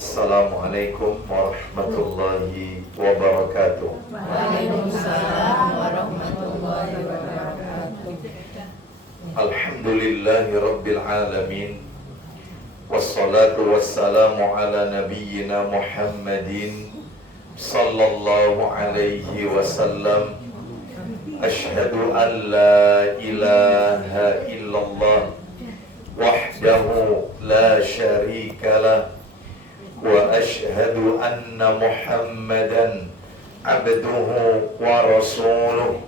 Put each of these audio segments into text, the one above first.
Assalamualaikum warahmatullahi wabarakatuh. Waalaikumsalam warahmatullahi wabarakatuh. Alhamdulillahi rabbil alamin. Wassalatu wassalamu ala nabiyyina Muhammadin sallallahu alaihi wasallam. Ashhadu an la ilaha illallah wahdahu la syarika lah, wa ashhadu anna Muhammadan abduhu wa rasuluh.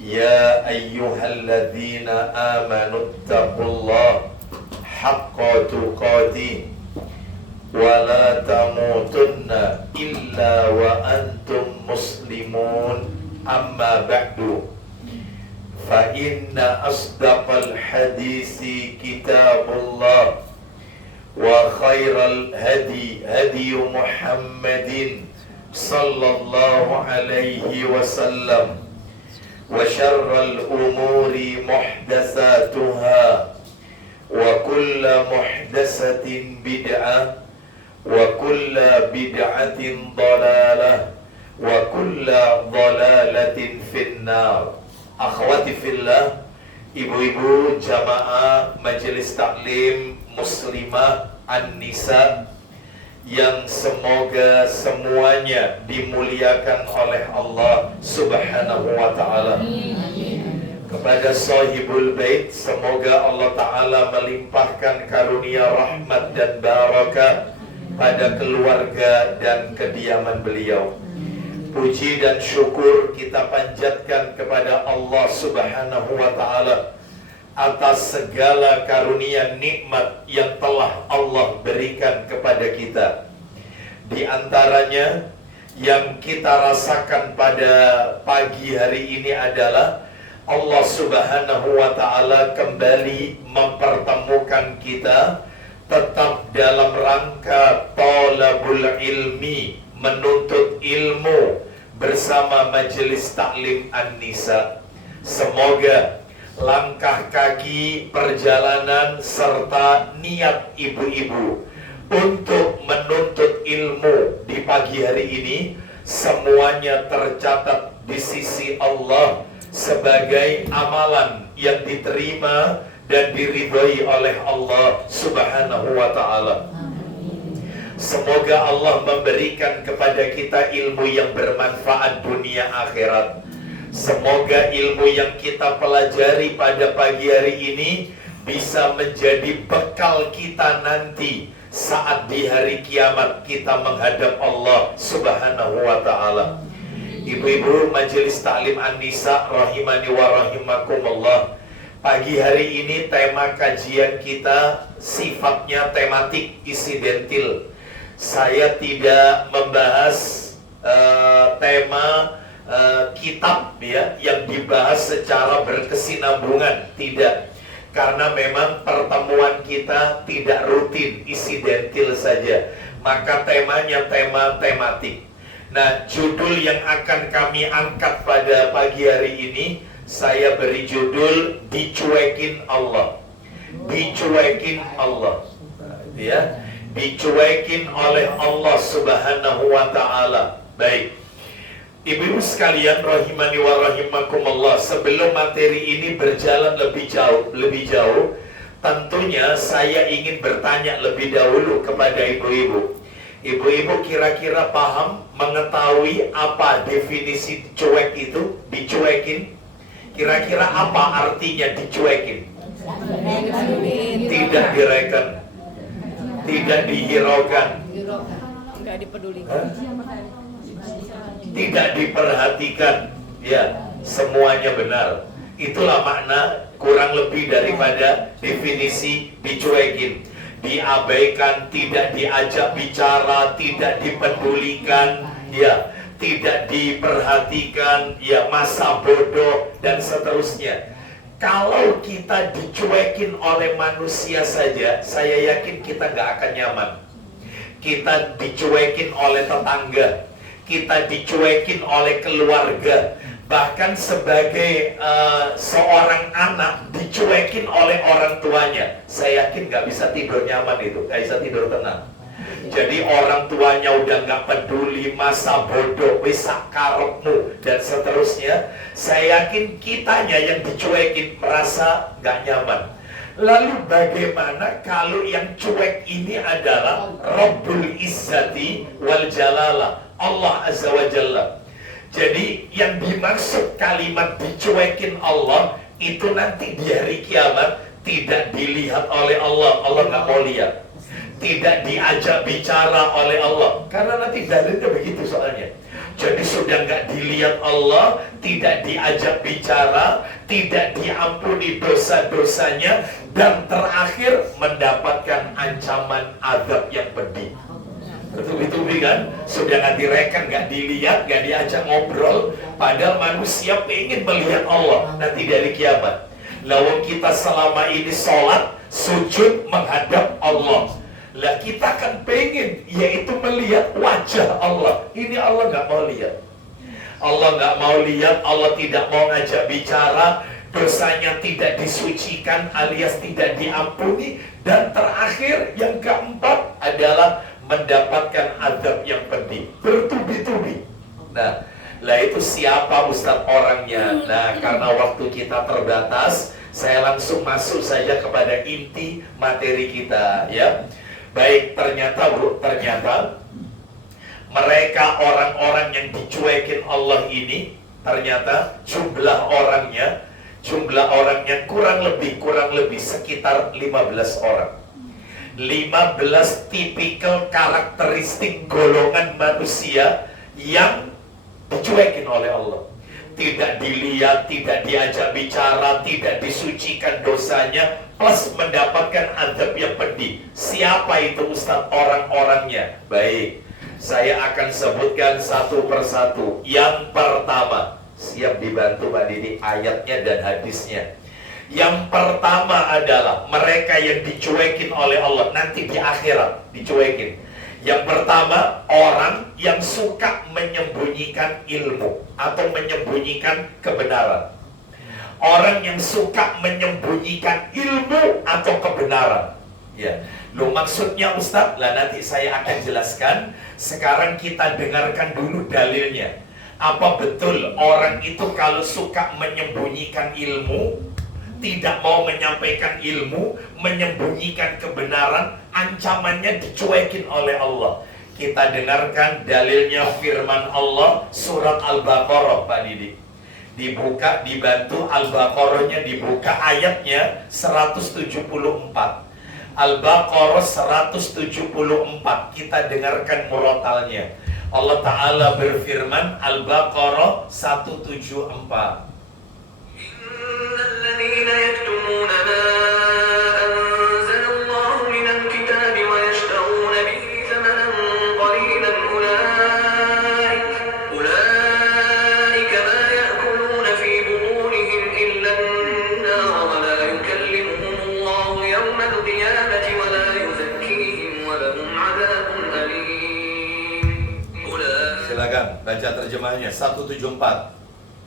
Ya ayyuhalladzina amanu taqullaha haqqa tuqatih wa la tamutunna illa wa antum muslimun. Amma ba'du, fa inna asdaqal hadisi kitabullah wa khairal hadi hadi Muhammadin sallallahu alaihi wasallam, wa syarral umuri muhdatsatuha, wa kulla muhdatsatin bid'ah, wa kulla bid'atin dhalalah, wa kulla dhalalatin finnar. Akhwati fillah, ibu-ibu jamaah Majelis Taklim Muslimah An-Nisa yang semoga semuanya dimuliakan oleh Allah Subhanahu wa ta'ala. Kepada sahibul bait, semoga Allah ta'ala melimpahkan karunia rahmat dan barakah pada keluarga dan kediaman beliau. Puji dan syukur kita panjatkan kepada Allah Subhanahu wa ta'ala atas segala karunia nikmat yang telah Allah berikan kepada kita. Di antaranya yang kita rasakan pada pagi hari ini adalah Allah Subhanahu wa ta'ala kembali mempertemukan kita tetap dalam rangka talabul ilmi, menuntut ilmu bersama Majelis Taklim An-Nisa. Semoga langkah kaki perjalanan serta niat ibu-ibu untuk menuntut ilmu di pagi hari ini semuanya tercatat di sisi Allah sebagai amalan yang diterima dan diridhoi oleh Allah Subhanahu wa ta'ala. Semoga Allah memberikan kepada kita ilmu yang bermanfaat dunia akhirat. Semoga ilmu yang kita pelajari pada pagi hari ini bisa menjadi bekal kita nanti saat di hari kiamat kita menghadap Allah Subhanahu wa ta'ala. Ibu-ibu Majelis Taklim An-Nisa rahimani wa rahimakumullah, pagi hari ini tema kajian kita sifatnya tematik, insidentil. Saya tidak membahas tema kitab ya yang dibahas secara berkesinambungan, tidak, karena memang pertemuan kita tidak rutin, insidentil saja, maka temanya tema tematik. Nah, judul yang akan kami angkat pada pagi hari ini saya beri judul dicuekin Allah. Dicuekin Allah ya, dicuekin oleh Allah Subhanahu wa ta'ala. Baik, ibu-ibu sekalian rahimani wa rahimakumullah, sebelum materi ini berjalan lebih jauh, tentunya saya ingin bertanya lebih dahulu kepada ibu-ibu. Ibu-ibu kira-kira paham, mengetahui apa definisi cuek itu, dicuekin? Kira-kira apa artinya dicuekin? Tidak direken, tidak dihiraukan, Tidak dipedulikan, tidak diperhatikan, ya, semuanya benar. Itulah makna kurang lebih daripada definisi dicuekin. Diabaikan, tidak diajak bicara, tidak dipedulikan, ya, tidak diperhatikan, ya, masa bodoh dan seterusnya. Kalau kita dicuekin oleh manusia saja, saya yakin kita nggak akan nyaman. Kita dicuekin oleh tetangga, kita dicuekin oleh keluarga, Bahkan sebagai seorang anak dicuekin oleh orang tuanya, saya yakin nggak bisa tidur nyaman itu, nggak bisa tidur tenang. Jadi orang tuanya udah nggak peduli, masa bodoh, wisa karepmu, dan seterusnya. Saya yakin kitanya yang dicuekin merasa nggak nyaman. Lalu bagaimana kalau yang cuek ini adalah Rabbul Izzati wal Jalala, Allah Azza wa Jalla. Jadi yang dimaksud kalimat dicuekin Allah itu nanti di hari kiamat tidak dilihat oleh Allah, Allah nggak mau lihat. Tidak diajak bicara oleh Allah, karena nanti dalilnya begitu soalnya. Jadi sudah nggak dilihat Allah, tidak diajak bicara, tidak diampuni dosa-dosanya, dan terakhir mendapatkan ancaman azab yang pedih. Betul-betul kan? Sudah nggak direkan, nggak dilihat, nggak diajak ngobrol, padahal manusia pengen melihat Allah nanti dari kiamat. Lalu kita selama ini sholat, sujud menghadap Allah. Lah kita kan pengen yaitu melihat wajah Allah. Ini Allah nggak mau lihat. Allah nggak mau lihat, Allah tidak mau ngajak bicara, dosanya tidak disucikan alias tidak diampuni, dan terakhir yang keempat adalah mendapatkan azab yang pedih, bertubi-tubi. Nah, lah itu siapa Ustadz orangnya? Nah, karena waktu kita terbatas, saya langsung masuk saja kepada inti materi kita, ya. Baik, ternyata mereka orang-orang yang dicuekin Allah ini, ternyata jumlah orangnya kurang lebih sekitar 15 orang. 15 tipikal karakteristik golongan manusia yang dicuekin oleh Allah. Tidak dilihat, tidak diajak bicara, tidak disucikan dosanya, plus mendapatkan azab yang pedih. Siapa itu Ustadz orang-orangnya? Baik, saya akan sebutkan satu persatu. Yang pertama, siap dibantu Pak Didi ayatnya dan hadisnya. Yang pertama adalah mereka yang dicuekin oleh Allah nanti di akhirat, dicuekin. Yang pertama, orang yang suka menyembunyikan ilmu atau menyembunyikan kebenaran. Orang yang suka menyembunyikan ilmu atau kebenaran. Ya, lo maksudnya Ustadz? Lah nanti saya akan jelaskan. Sekarang kita dengarkan dulu dalilnya. Apa betul orang itu kalau suka menyembunyikan ilmu, tidak mau menyampaikan ilmu, menyembunyikan kebenaran, ancamannya dicuekin oleh Allah? Kita dengarkan dalilnya firman Allah surat Al-Baqarah, Pak Didi. Dibuka, dibantu Al-Baqarahnya dibuka, ayatnya 174. Al-Baqarah 174. Kita dengarkan murotalnya. Allah Ta'ala berfirman, Al-Baqarah 174. الذين يكتمون ما أنزل الله من الكتاب ويشترون به ثمنا قليلا أولئك ما يأكلون في بطونهم إلا النار ولا يكلمهم الله يوم القيامة ولا يزكيهم ولهم عذاب أليم. Silakan baca terjemahnya 174.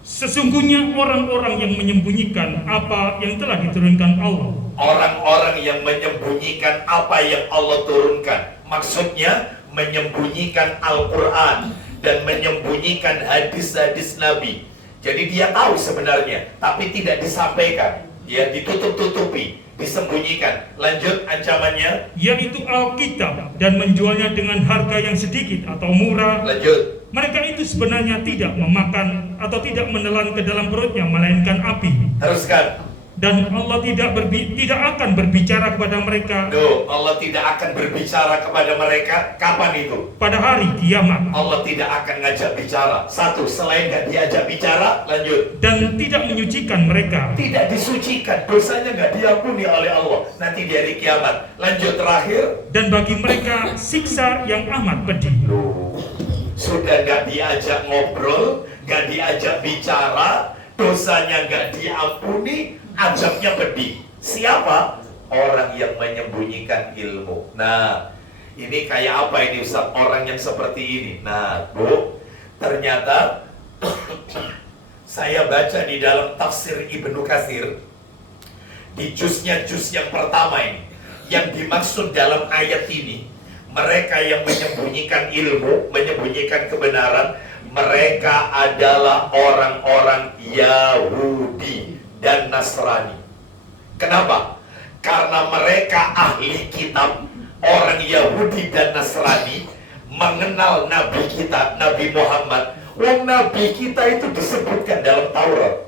Sesungguhnya orang-orang yang menyembunyikan apa yang telah diturunkan Allah. Orang-orang yang menyembunyikan apa yang Allah turunkan. Maksudnya menyembunyikan Al-Quran dan menyembunyikan hadis-hadis Nabi. Jadi dia tahu sebenarnya, tapi tidak disampaikan. Ya, ditutup-tutupi, disembunyikan. Lanjut ancamannya. Yaitu Alkitab, dan menjualnya dengan harga yang sedikit atau murah. Lanjut. Mereka itu sebenarnya tidak memakan atau tidak menelan ke dalam perutnya melainkan api. Teruskan. Dan Allah tidak akan berbicara kepada mereka. Tuh, Allah tidak akan berbicara kepada mereka. Kapan itu? Pada hari kiamat. Allah tidak akan ngajak bicara. Satu, selain gak diajak bicara. Lanjut. Dan tidak menyucikan mereka. Tidak disucikan, dosanya gak diampuni oleh Allah nanti di hari kiamat. Lanjut, terakhir. Dan bagi mereka siksa yang amat pedih. Loh, sudah gak diajak ngobrol, gak diajak bicara, dosanya gak diampuni, azabnya pedih. Siapa? Orang yang menyembunyikan ilmu. Nah, ini kayak apa ini Ustaz? Orang yang seperti ini. Nah, Bu, ternyata Saya baca di dalam tafsir Ibnu Katsir, di juz yang pertama ini, yang dimaksud dalam ayat ini, mereka yang menyembunyikan ilmu, menyembunyikan kebenaran, mereka adalah orang-orang Yahudi dan Nasrani. Kenapa? Karena mereka ahli kitab. Orang Yahudi dan Nasrani mengenal Nabi kita, Nabi Muhammad. Nabi kita itu disebutkan dalam Taurat.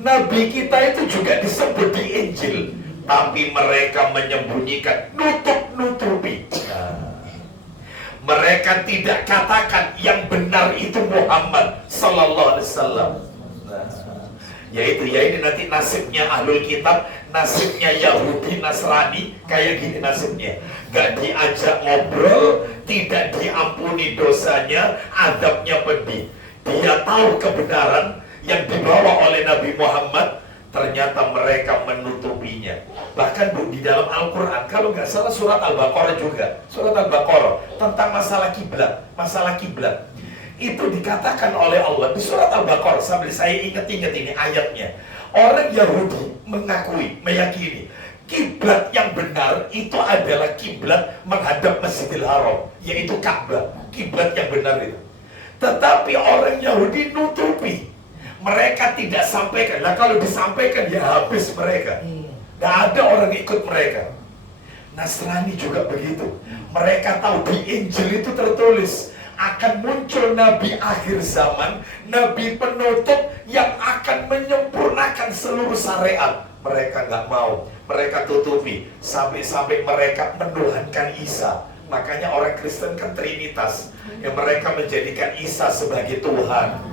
Nabi kita itu juga disebut di Injil. Tapi mereka menyembunyikan, nutup-nutupi. Mereka tidak katakan yang benar itu Muhammad Sallallahu Alaihi Wasallam. Yaitu ya ini nanti nasibnya ahlul kitab, nasibnya Yahudi Nasrani kayak gini nasibnya. Gak diajak ngobrol, tidak diampuni dosanya, adabnya pedih. Dia tahu kebenaran yang dibawa oleh Nabi Muhammad, ternyata mereka menutupinya. Bahkan Bu, di dalam Al-Quran, kalau nggak salah surat Al-Baqarah juga, surat Al-Baqarah tentang masalah kiblat, itu dikatakan oleh Allah di surat Al-Baqarah. Sambil saya ingat-ingat ini ayatnya, orang Yahudi meyakini kiblat yang benar itu adalah kiblat menghadap Masjidil Haram, yaitu Ka'bah, kiblat yang benar itu. Tetapi orang Yahudi nutupi, mereka tidak sampaikan. Nah kalau disampaikan ya habis mereka, tidak ada orang ikut mereka. Nasrani juga begitu. Mereka tahu di Injil itu tertulis akan muncul Nabi akhir zaman, Nabi penutup yang akan menyempurnakan seluruh syariat. Mereka nggak mau, mereka tutupi. Sampai-sampai mereka menuhankan Isa. Makanya orang Kristen kan Trinitas, yang mereka menjadikan Isa sebagai Tuhan.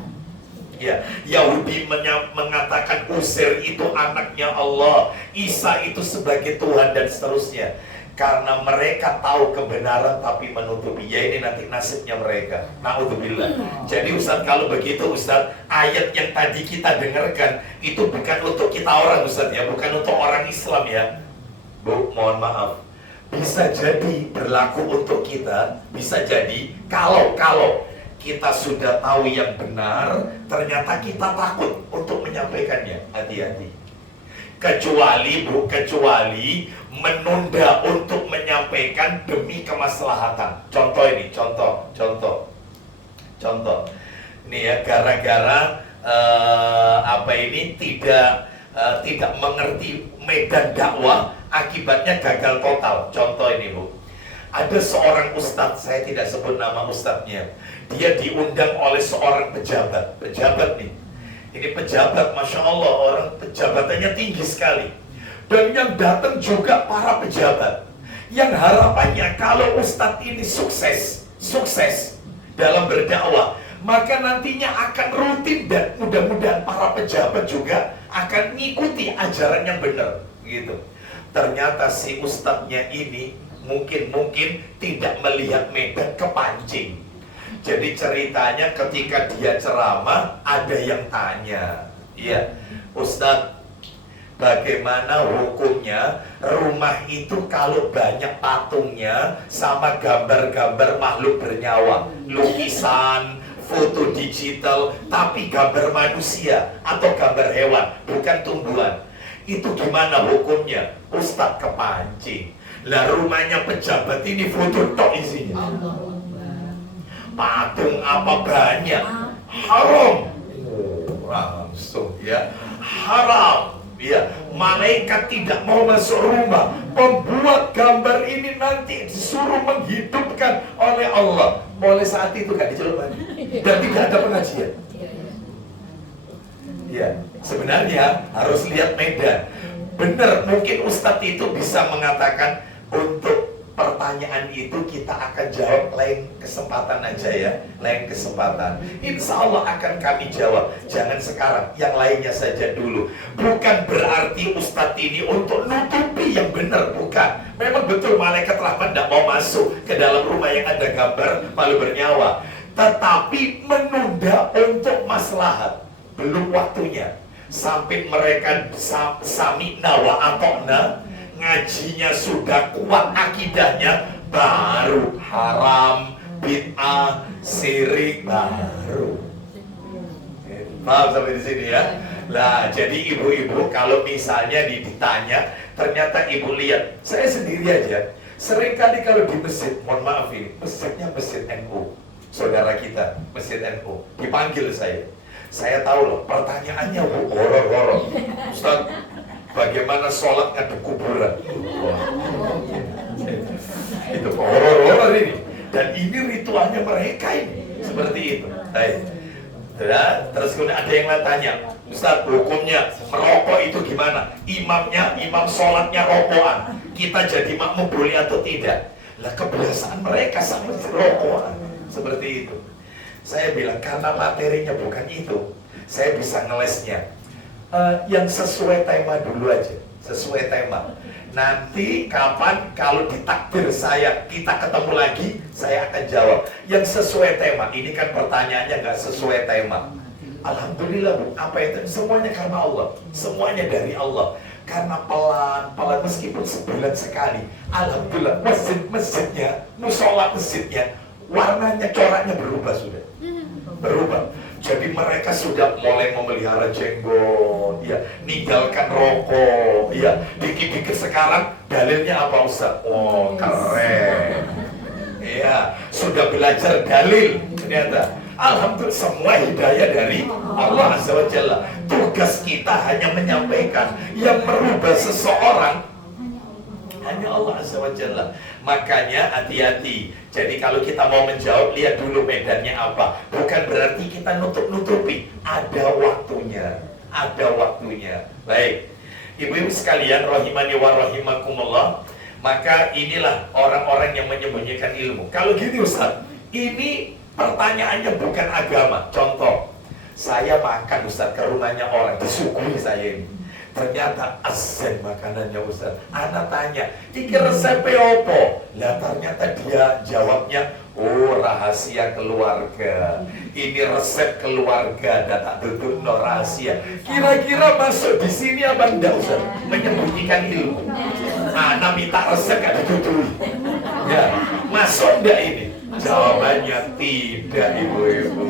Ya, Yahudi mengatakan Uzair itu anaknya Allah, Isa itu sebagai Tuhan dan seterusnya. Karena mereka tahu kebenaran tapi menutupi. Ya ini nanti nasibnya mereka. Na'udzubillah. Jadi Ustaz, kalau begitu Ustaz, ayat yang tadi kita dengarkan itu bukan untuk kita orang Ustaz ya, bukan untuk orang Islam ya. Bu, mohon maaf. Bisa jadi berlaku untuk kita, bisa jadi kalau kita sudah tahu yang benar, ternyata kita takut untuk menyampaikannya. Hati-hati. Kecuali menunda untuk menyampaikan demi kemaslahatan. Contoh ini, contoh. Nih ya, gara-gara tidak mengerti medan dakwah, akibatnya gagal total. Contoh ini Bu, ada seorang ustadz, saya tidak sebut nama ustadznya. Dia diundang oleh seorang pejabat nih. Ini pejabat, Masya Allah, orang pejabatannya tinggi sekali. Dan yang datang juga para pejabat, yang harapannya kalau ustadz ini sukses dalam berdakwah, maka nantinya akan rutin dan mudah-mudahan para pejabat juga akan ngikuti ajaran yang benar gitu. Ternyata si ustadznya ini mungkin tidak melihat medan, kepancing. Jadi ceritanya ketika dia ceramah, ada yang tanya, iya Ustadz, bagaimana hukumnya rumah itu kalau banyak patungnya sama gambar-gambar makhluk bernyawa, lukisan, foto digital, tapi gambar manusia atau gambar hewan, bukan tumbuhan. Itu gimana hukumnya? Ustadz kepancing. Lah rumahnya pejabat ini foto tok isinya. Patung apa banyak? Haram. Langsung ya, haram. Ya, malaikat tidak mau masuk rumah. Pembuat gambar ini nanti disuruh menghidupkan oleh Allah. Mulai saat itu gak diceluk lagi dan tidak ada pengajian. Ya, sebenarnya harus lihat medan. Benar, mungkin Ustadz itu bisa mengatakan untuk pertanyaan itu kita akan jawab lain kesempatan aja ya, lain kesempatan. Insya Allah akan kami jawab. Jangan sekarang, yang lainnya saja dulu. Bukan berarti Ustadz ini untuk nutupi yang benar, bukan. Memang betul malaikat rahmat tidak mau masuk ke dalam rumah yang ada gambar makhluk bernyawa. Tetapi menunda untuk maslahat. Belum waktunya. Sampai mereka sami'na wa ata'na, ngajinya sudah kuat akidahnya, baru haram, bid'ah, syirik baru. Paham sampai di sini ya? Lah, jadi ibu-ibu kalau misalnya ditanya, ternyata ibu lihat, saya sendiri aja, seringkali kalau di masjid, mohon maaf ini, masjidnya masjid NU, saudara kita, masjid NU, dipanggil saya tahu loh, pertanyaannya horor-horor. Ustaz, bagaimana sholat ngadep kuburan? Itu horor-horor ini. Dan ini ritualnya mereka ini, seperti itu. Baik. Terus kemudian ada yang tanya, Ustaz, hukumnya merokok itu gimana? Imam sholatnya rokokan, kita jadi makmum boleh atau tidak? Lah kebiasaan mereka sama rokokan, seperti itu. Saya bilang karena materinya bukan itu, saya bisa ngelesnya. Yang sesuai tema dulu aja, sesuai tema. Nanti kapan kalau ditakdir kita ketemu lagi, saya akan jawab. Yang sesuai tema, ini kan pertanyaannya nggak sesuai tema. Alhamdulillah Bu, apa itu? Semuanya karena Allah, semuanya dari Allah. Karena pelan-pelan meskipun sebulan sekali, alhamdulillah masjidnya, musola masjidnya, warnanya, coraknya berubah sudah. Berubah. Jadi mereka sudah mulai memelihara jenggot, ya, ninggalkan rokok, ya. Dikit-dikit sekarang dalilnya apa Ustaz? Oh, keren. Ya, sudah belajar dalil ternyata. Alhamdulillah semua hidayah dari Allah Azza wa Jalla. Tugas kita hanya menyampaikan, yang merubah seseorang hanya Allah Azza wa Jalla. Makanya hati-hati. Jadi kalau kita mau menjawab, lihat dulu medannya apa. Bukan berarti kita nutup-nutupi. Ada waktunya. Ada waktunya. Baik. Ibu-ibu sekalian, rahimani wa rahimakumullah. Maka inilah orang-orang yang menyembunyikan ilmu. Kalau gini Ustaz, ini pertanyaannya bukan agama. Contoh, saya makan Ustaz ke rumahnya orang, disuguhi saya ini. Ternyata asen makanannya Ustaz. Anak tanya, iki resepnya apa? Lah ternyata dia jawabnya, oh rahasia keluarga. Ini resep keluarga dan tak tutup no rahasia. Kira-kira masuk di sini apa enggak Ustaz? Menyembunyikan ilmu. Anak minta resep gak ditutupi. Ya, masuk enggak ini? Jawabannya tidak ibu-ibu.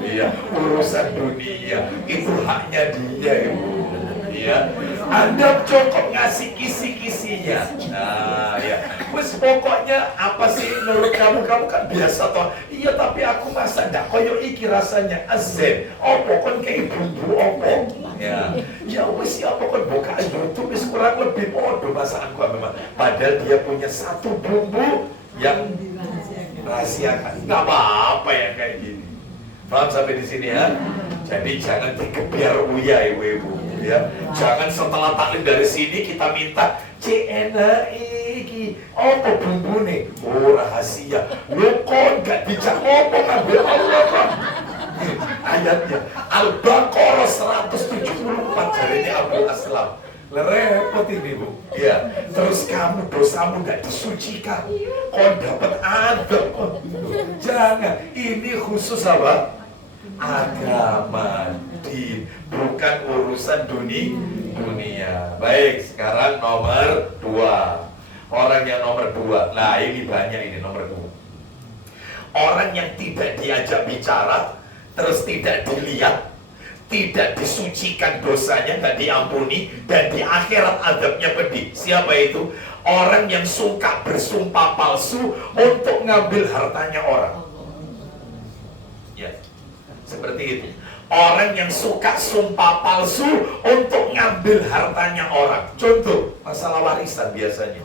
Ya, urusan dunia itu haknya dia ibu. Ya, Anda cukup ngasih kisi-kisinya. Nah, ya. Wes pokoknya apa sih menurut kamu kan biasa toh. Iya, tapi aku masak ndak koyo iki rasanya azen. Opo kon kayak bumbu opo. Ya. Ya wes ya pokok buka YouTube wis kurang lebih podo masakanku memang. Padahal dia punya satu bumbu yang rahasiakan. Enggak apa-apa ya kayak gini. Paham sampai di sini ya? Jadi jangan dikebiar uya ibu-ibu. Ya, jangan setelah taklim dari sini kita minta enak iki apa bumbu nih? Oh rahasia. Lo kok gak dijak ngomong ambil Allah kan? Ayatnya Al-Baqarah 174 dari ini Abu Aslam. Repot ini Bu. Ya, terus kamu dosamu gak disucikan. Kau dapat adab. Jangan. Ini khusus apa? Agama, din, bukan urusan dunia. Baik, sekarang nomor 2. Orang yang nomor 2. Nah, ini banyak ini nomor 2. Orang yang tidak diajak bicara, terus tidak dilihat, tidak disucikan dosanya, tidak diampuni, dan di akhirat adabnya pedih. Siapa itu? Orang yang suka bersumpah palsu untuk ngambil hartanya orang. Ya. Seperti itu. Orang yang suka sumpah palsu untuk ngambil hartanya orang. Contoh, masalah warisan biasanya.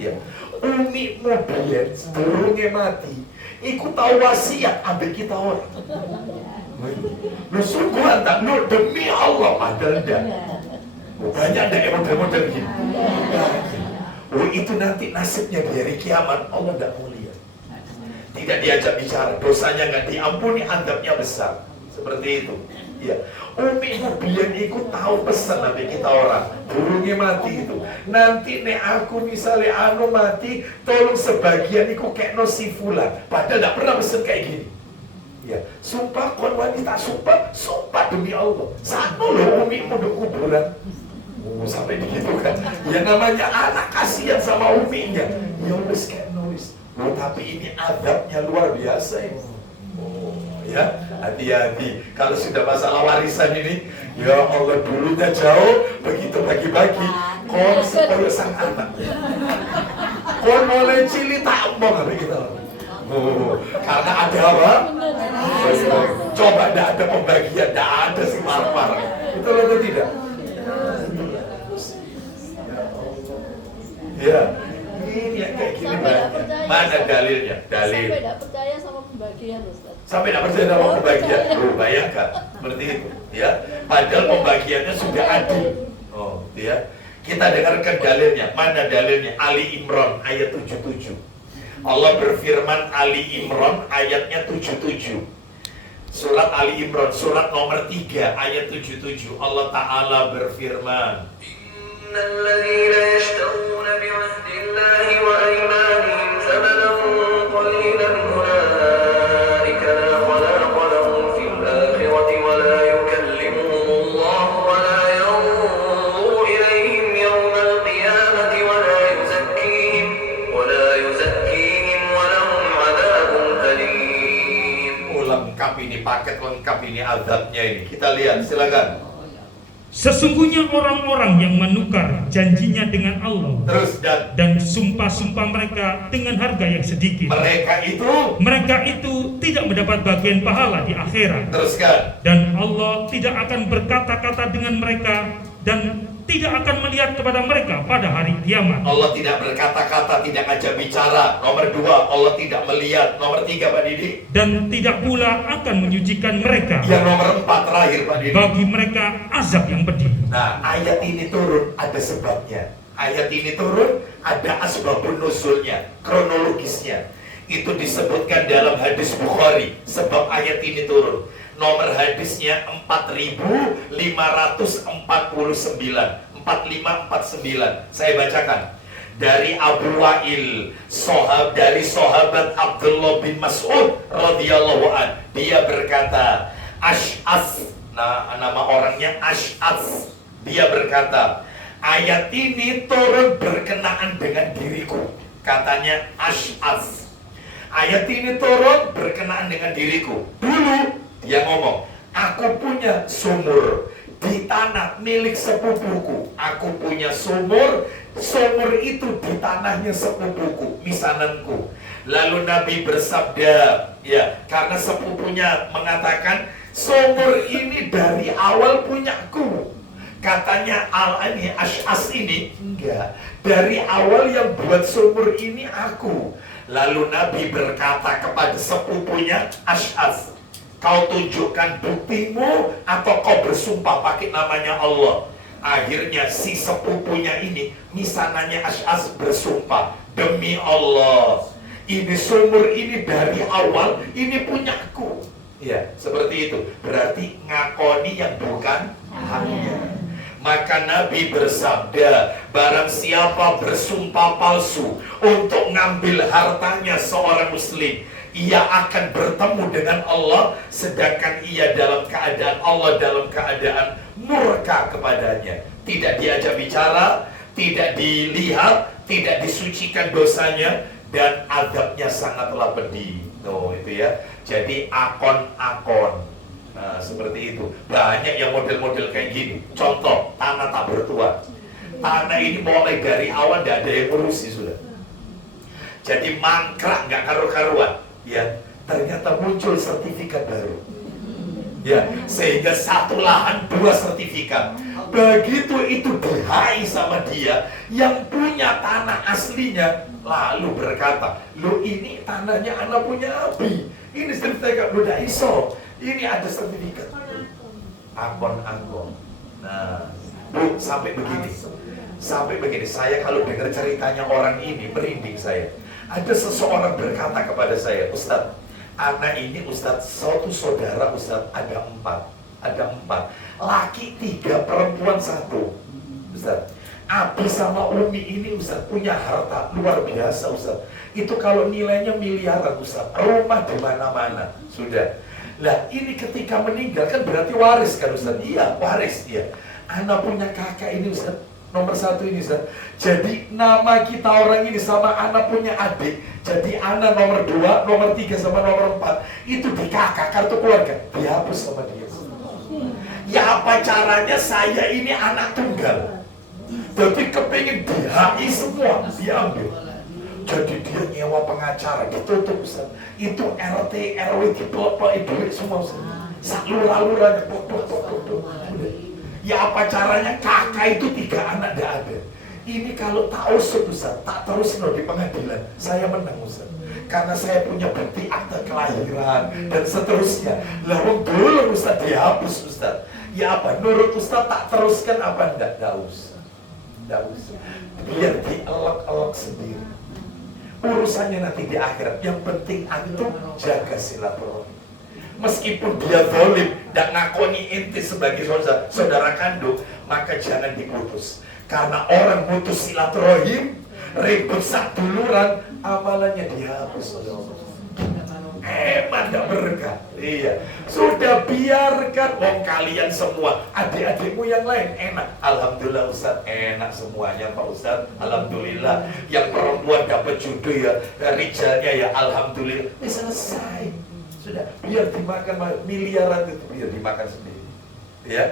Ya. Umi mobil sebelumnya mati, ikut tahu wasiat ambil kita orang. Lu sungguh tak? Lu demi Allah padahal enggak. Banyak ada yang model-model gini. Oh itu nanti nasibnya di hari kiamat Allah enggak mau lihat. Tidak diajak bicara, dosanya nggak diampuni, adabnya besar. Seperti itu. Ya. Umi biar ikut tahu pesan nabi kita orang, burungnya mati itu. Nanti nek aku misalnya anu mati, tolong sebagian iku kayak si fulan. Padahal nggak pernah pesan kayak gini. Ya, sumpah kon wanita sumpah demi Allah. Satu loh umi mau di kuburan. Oh, sampai begitu kan. Ya namanya anak kasihan sama uminya. Ya wis kayak nulis. Oh, tapi ini adabnya luar biasa ya. Oh ya, hati-hati. Kalau sudah masalah warisan ini, ya Allah, dulunya jauh, begitu bagi-bagi, kon supaya sang anak. Kon mulai cilik tak omong gitu. Oh, karena ada apa? Coba tidak ada pembagian, tidak ada sih marah-marah. Betul atau tidak? Ya, ini yang kayak gini banyak. Mana dalilnya? Dalil. Sampai tidak percaya sama pembagian, Ustaz. Sampai tidak percaya sama pembagian. Oh, bayangkan seperti itu, ya. Padahal pembagiannya sudah adil. Oh, ya. Kita dengarkan dalilnya. Mana dalilnya? Ali Imran ayat 77. Allah berfirman, Ali Imran ayatnya 77. Surat Ali Imran, surat nomor 3 ayat 77. Allah Ta'ala berfirman, Innalladzina yashtaruna bi'ahdillahi wa aymanihim thamanan qalilan ulaika la khalaqa lahum fil akhirati wa la yukallimuhumullahu wa la yanzuru ilayhim yawmal qiyamati wa la yuzakkihim wa lahum 'adzabun alim. lengkap ini, paket lengkap ini azabnya ini. Kita lihat, silakan. Sesungguhnya orang-orang yang menukar janjinya dengan Allah Terus dan sumpah-sumpah mereka dengan harga yang sedikit, mereka itu tidak mendapat bagian pahala di akhirat. Teruskan. Dan Allah tidak akan berkata-kata dengan mereka dan tidak akan melihat kepada mereka pada hari kiamat. Allah tidak berkata-kata, tidak ngajak bicara. Nomor 2, Allah tidak melihat. Nomor 3, Pak Didi. Dan tidak pula akan menyucikan mereka. Yang nomor 4 terakhir, Pak Didi. Bagi mereka azab yang pedih. Nah, ayat ini turun ada sebabnya. Ayat ini turun ada asbabun nuzulnya, kronologisnya. Itu disebutkan dalam hadis Bukhari. Sebab ayat ini turun. Nomor hadisnya 4549. 4549. Saya bacakan. Dari Abu Wa'il, dari sahabat Abdullah bin Mas'ud radhiyallahu an. Dia berkata, Ash'as, nama orangnya Ash'as. Dia berkata, ayat ini turun berkenaan dengan diriku. Katanya Ash'as. Ayat ini turun berkenaan dengan diriku. Dulu dia ngomong, aku punya sumur di tanah milik sepupuku. Aku punya sumur itu di tanahnya sepupuku, misananku. Lalu Nabi bersabda, ya, karena sepupunya mengatakan sumur ini dari awal punyaku. Katanya ini Ash'as ini, enggak, dari awal yang buat sumur ini aku. Lalu Nabi berkata kepada sepupunya Ash'as, kau tunjukkan buktimu atau kau bersumpah pakai namanya Allah. Akhirnya si sepupunya ini, misananya Ash'as, bersumpah, demi Allah, ini sumur ini dari awal ini punyaku. Ya, seperti itu. Berarti ngakoni yang bukan haknya. Maka Nabi bersabda, barang siapa bersumpah palsu untuk ngambil hartanya seorang muslim, ia akan bertemu dengan Allah, sedangkan ia dalam keadaan Allah dalam keadaan murka kepadanya. Tidak diajak bicara, tidak dilihat, tidak disucikan dosanya, dan azabnya sangatlah pedih. Tuh, itu ya. Jadi akon-akon. Nah, seperti itu. Banyak yang model-model kayak gini. Contoh, tanah tak bertuan. Tanah ini mulai dari awal tidak ada yang ngurusi sudah. Jadi mangkrak, nggak karu-karuan. Ya, ternyata muncul sertifikat baru. Ya, sehingga satu lahan 2 sertifikat. Begitu itu dihai sama dia yang punya tanah aslinya, lalu berkata, lo ini tanahnya anak punya Abi. Ini sertifikat udah iso. Ini ada sertifikat. Akon-akon. Nah, Bu, sampai begini. Sampai begini, saya kalau dengar ceritanya orang ini merinding saya. Ada seseorang berkata kepada saya, Ustadz, anak ini Ustadz, suatu saudara Ustadz, ada 4. Laki 3, perempuan 1. Ustadz, Abi sama Umi ini Ustadz punya harta luar biasa Ustadz. Itu kalau nilainya miliaran Ustadz, rumah di mana-mana. Sudah. Lah ini ketika meninggal kan berarti waris kan Ustadz? Iya, waris dia. Anak punya kakak ini Ustadz, Nomor satu ini Ustaz. Jadi nama kita orang ini sama anak punya adik. Jadi anak nomor 2, nomor 3 sama nomor 4 itu di kakak kartu keluarga dihapus sama dia. Ya apa caranya, saya ini anak tunggal. Tapi kepingin di HI semua diambil. Jadi dia nyewa pengacara, ditutup Ustaz. Itu RT, RW dipelopok duit semua Ustaz. Lurah-lurahnya ya apa caranya, kakak itu 3 anak tidak ada. Ini kalau tak usut Ustaz, tak terus di pengadilan, saya menang Ustaz. Karena saya punya bukti akte kelahiran dan seterusnya. Lah dulu Ustaz dihapus Ustaz. Ya apa, menurut Ustaz tak teruskan apa enggak? Tidak usah. Tidak usah. Biar dielak-elak sendiri. Urusannya nanti di akhirat. Yang penting antum jaga silaturahmi. Meskipun dia zalim dan ngakoni inti sebagai saudara kandung, maka jangan diputus. Karena orang putus silaturahim, ribut sak duluran, amalannya dihapus oleh Allah. Emang gak berkah. Iya. Sudah biarkan kalian semua, adik-adikmu yang lain enak. Alhamdulillah Ustaz, enak semuanya Pak Ustaz. Alhamdulillah. Yang perempuan dapat jodoh ya, rijalnya ya alhamdulillah. Ini selesai. Sudah, biar dimakan miliaran itu biar dimakan sendiri. Ya,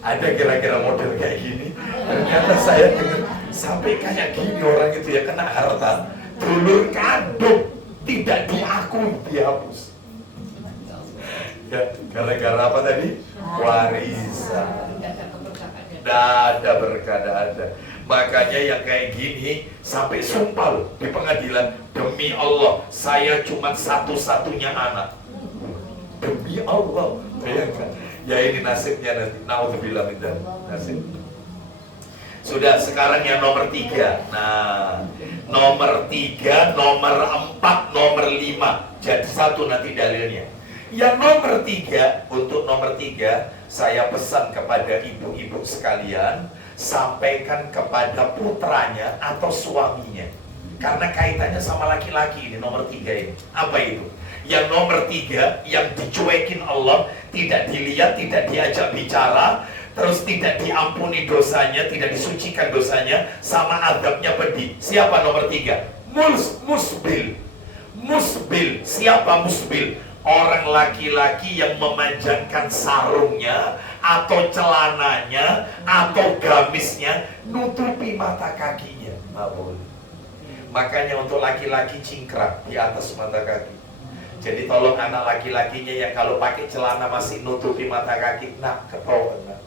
ada kira-kira model kayak gini. Ternyata saya dengar sampai kayak gini orang itu ya kena harta. Dulur kandung tidak diakui, dihapus. Ya, gara-gara apa tadi? Warisan. Tidak ada berkah, tidak ada. Makanya yang kayak gini sampai sumpah loh di pengadilan, demi Allah saya cuma satu-satunya anak. Demi Allah, bayangkan. Ya ini nasibnya nanti. Naudzubillah min dzalik. Nasib. Sudah, sekarang yang nomor 3. Nah, nomor 3, nomor 4, nomor 5. Jadi 1 nanti dalilnya. Yang nomor 3, untuk nomor 3, saya pesan kepada ibu-ibu sekalian, sampaikan kepada putranya atau suaminya. Karena kaitannya sama laki-laki ini, nomor 3 ini. Apa itu? Yang nomor 3, yang dicuekin Allah, tidak dilihat, tidak diajak bicara, terus tidak diampuni dosanya, tidak disucikan dosanya, sama adabnya pedih. Siapa nomor 3? Musbil. Musbil. Siapa musbil? Orang laki-laki yang memanjangkan sarungnya, atau celananya, atau gamisnya, nutupi mata kakinya. Nggak boleh. Makanya untuk laki-laki cingkrang di atas mata kaki. Jadi tolong anak laki-lakinya yang kalau pakai celana masih nutupi mata kaki, nak ketahuan, nak.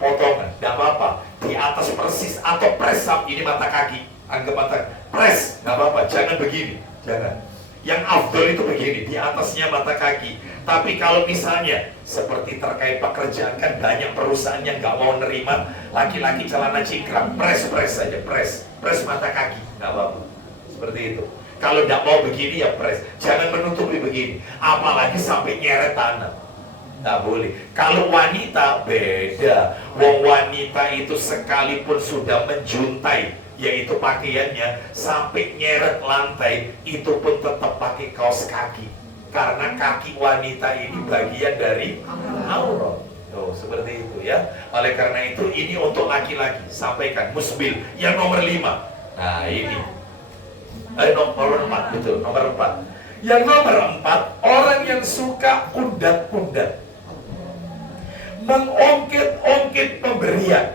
Potongan, tidak apa-apa. Di atas persis atau press up, ini mata kaki. Anggap mata press, tidak apa-apa. Jangan begini, jangan. Yang afdol itu begini, di atasnya mata kaki. Tapi kalau misalnya seperti terkait pekerjaan, kan banyak perusahaan yang nggak mau nerima laki-laki celana cingkrang, press saja, press mata kaki, nggak apa-apa. Seperti itu. Kalau tidak mau begini ya press, jangan menutupi begini, apalagi sampai nyeret tanah. Tidak boleh. Kalau wanita beda. Wong wanita itu sekalipun sudah menjuntai, yaitu pakaiannya sampai nyeret lantai, itu pun tetap pakai kaos kaki. Karena kaki wanita ini bagian dari aurat. Tuh, seperti itu ya. Oleh karena itu ini untuk laki-laki, sampaikan musbil. Yang nomor 5. Nah ini. Nomor 4, betul, nomor 4. Yang nomor 4, orang yang suka undat-undat, mengungkit-ungkit pemberian.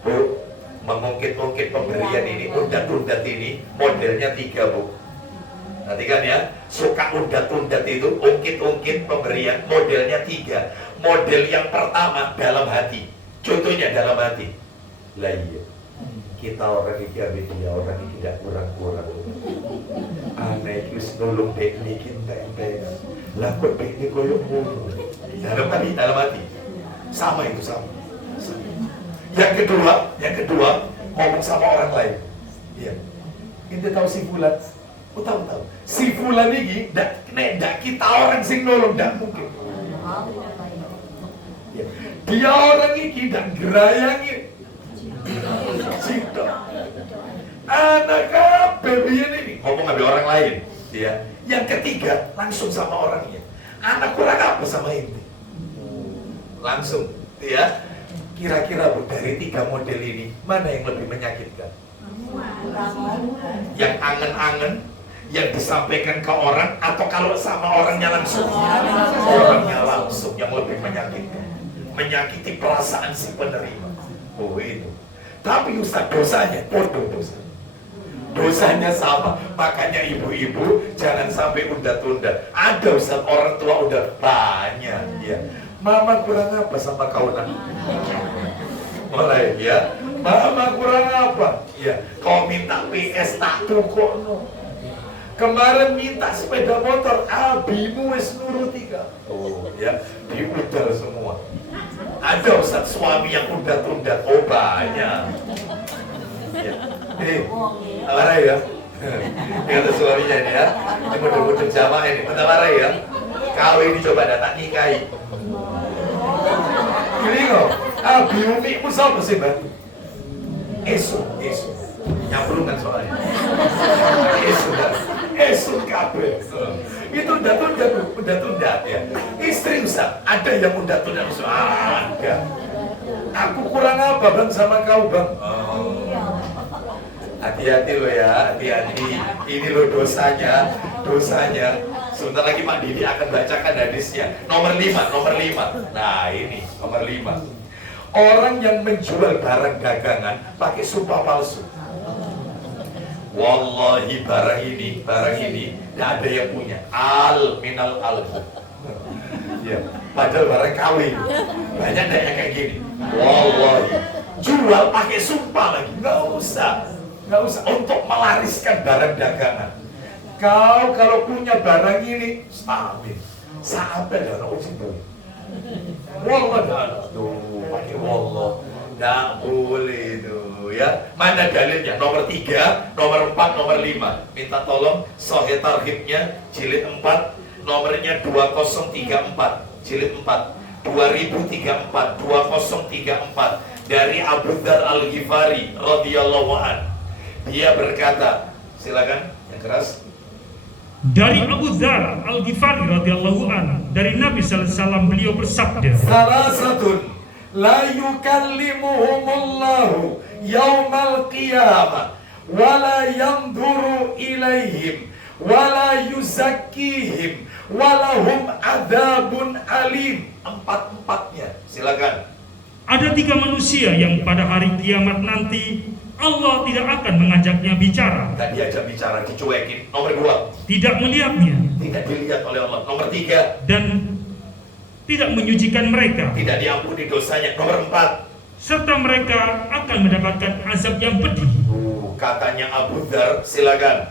Bu, mengungkit-ungkit pemberian ini, undat-undat ini, modelnya 3 Bu. Nanti kan ya, suka undat-undat itu, ungkit-ungkit pemberian, modelnya 3. Model yang pertama, dalam hati. Contohnya dalam hati. Lah iya, kita orang iki ambek dia, orang iki tidak kurang-kurang. Aneh iki wis nolong dek niki entek-entek. Lah kok dek iki koyo ngono. Dalam hati. Sama itu, sama. Yang kedua, ngomong sama orang lain. Iya. Ente tahu si Fulan? Oh, tahu. Si Fulan iki ndak kita orang sing nolong ndak mungkin. Ya. Dia orang iki ndak gerayangi. Cinta. Anak kabeh ini ngomong sama orang lain, ya. Yang ketiga langsung sama orangnya. Anak kurang apa sama ini? Langsung, ya. Kira-kira Bu, dari 3 model ini, mana yang lebih menyakitkan? Yang angen-angen, yang disampaikan ke orang, atau kalau sama orangnya langsung? Orangnya langsung yang lebih menyakitkan. Menyakiti perasaan si penerima. Oh itu. Tapi Ustaz, dosanya bodoh dosa. Dosanya sama. Makanya ibu-ibu jangan sampai tunda-tunda. Ada Ustaz, orang tua udah banyak ya. Mama kurang apa sama kau nak? Mulai ya. Mama kurang apa? Ya. Kau minta PS tak tukok no. Kemarin minta sepeda motor, abimu wis nuruti kak. Oh ya, diudar semua. Ada Ustaz suami yang tunda-tunda. Oh banyak. Ya. Marah ya. Ini kata suaminya ini ya. Ini mudah-mudahan jamaah ini. Bentar marah ya. Kau ini coba datang nikahi. Ini kok, biumikmu siapa sih Mbak? Esok nyambulkan soalnya. Esok kabel. Itu udah tunda ya. Istri Ustaz, ada yang udah tunda ada. Aku kurang apa Bang sama kau Bang? Hati-hati lo ya, hati-hati. Ini lo dosanya. Sebentar lagi Pak Didi akan bacakan hadisnya. Nomor 5. Nah ini nomor 5. Orang yang menjual barang dagangan pakai sumpah palsu. Wallahi barang ini tidak ada yang punya. Al minal al. Ya, padahal barang kawin. Banyak ada yang kayak gini. Wallahi jual pakai sumpah lagi. Nggak usah untuk melariskan barang dagangan. Kau kalau punya barang ini stabil, sampai dan ujian. Wallah dah, tuh pakai wallah, tak boleh tuh ya. Mana dalilnya? Nomor 3, nomor 4, nomor 5. Minta tolong Sahih Targhibnya jilid 4, nomornya 2034, jilid 4, 2034 dari Abu Dzar Al-Ghifari radhiyallahu an. Dia berkata, silakan yang keras. Dari Abu Dzar Al-Ghifari radhiyallahu an, dari Nabi sallallahu alaihi wasallam, beliau bersabda, Salasatun la yukallimuhumullahu yaumal qiyamah wa la yanzuru ilaihim wa la yuzakkihim wa lahum adzabun alim. Empat-empatnya, silakan. ada 3 manusia yang pada hari kiamat nanti Allah tidak akan mengajaknya bicara. Tidak diajak bicara, dicuekin. Nomor 2, Tidak melihatnya. tidak dilihat oleh Allah. Nomor 3, Dan tidak menyucikan mereka. tidak diampuni dosanya. Nomor 4, Serta mereka akan mendapatkan azab yang pedih. katanya Abu Dzar, silakan.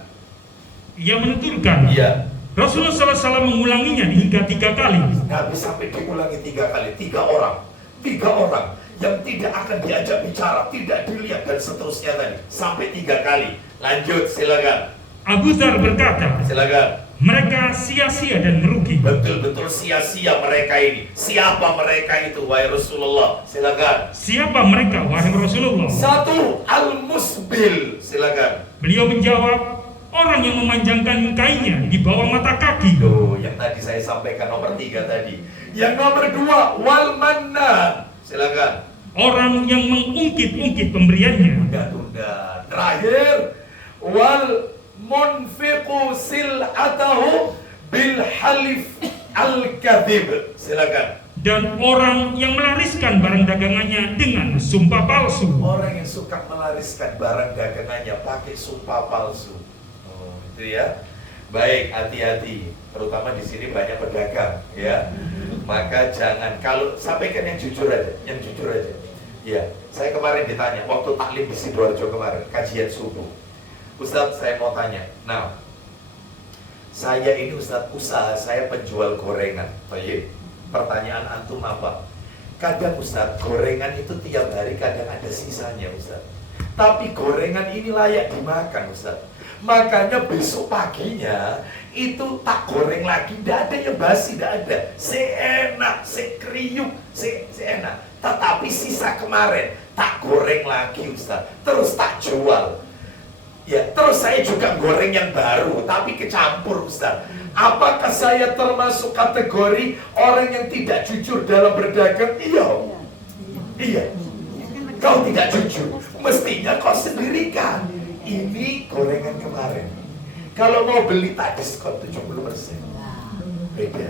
Ia menuturkan, Iya. Rasulullah SAW mengulanginya hingga 3 kali. Nabi sampai diulangi 3 kali. 3 orang yang tidak akan diajak bicara, tidak dilihat dan seterusnya tadi. Sampai 3 kali. Lanjut, silakan. Abu Dzar berkata, Silakan. mereka sia-sia dan merugi. Betul-betul sia-sia mereka ini. Siapa mereka itu, wahai Rasulullah? Silakan. Siapa mereka, wahai Rasulullah? 1, al-musbil. Silakan. Beliau menjawab, orang yang memanjangkan kainnya di bawah mata kaki. Tuh, yang tadi saya sampaikan nomor 3 tadi. Yang nomor 2, wal mannan. Silakan. Orang yang mengungkit-ungkit pemberiannya. Tunda-tunda. Terakhir, wal munfiqu sil'atahu bil halif al-kadhib. Silakan. Dan orang yang melariskan barang dagangannya dengan sumpah palsu. Orang yang suka melariskan barang dagangannya pakai sumpah palsu. Oh, itu ya. Baik, hati-hati. Terutama di sini banyak pedagang, ya. Maka jangan, kalau sampaikan yang jujur aja. Ya, saya kemarin ditanya waktu taklim di Sidoarjo kemarin, kajian subuh. Ustadz, saya mau tanya. Nah, saya ini Ustadz, usaha saya penjual gorengan. Baik. Pertanyaan antum apa? Kadang Ustadz, gorengan itu tiap hari kadang ada sisanya Ustadz. Tapi gorengan ini layak dimakan Ustadz. Makanya besok paginya itu tak goreng lagi, tidak ada yang basi, tidak ada. Seenak, sekriuk, seenak. Tetapi sisa kemarin tak goreng lagi Ustadz. Terus tak jual. Ya, terus saya juga goreng yang baru, tapi kecampur Ustadz. Apakah saya termasuk kategori orang yang tidak jujur dalam berdagang? Iya. Iya. Kau tidak jujur. Mestinya kau sendirikan. Ini gorengan kemarin. Kalau mau beli tak diskon 70%. Beda.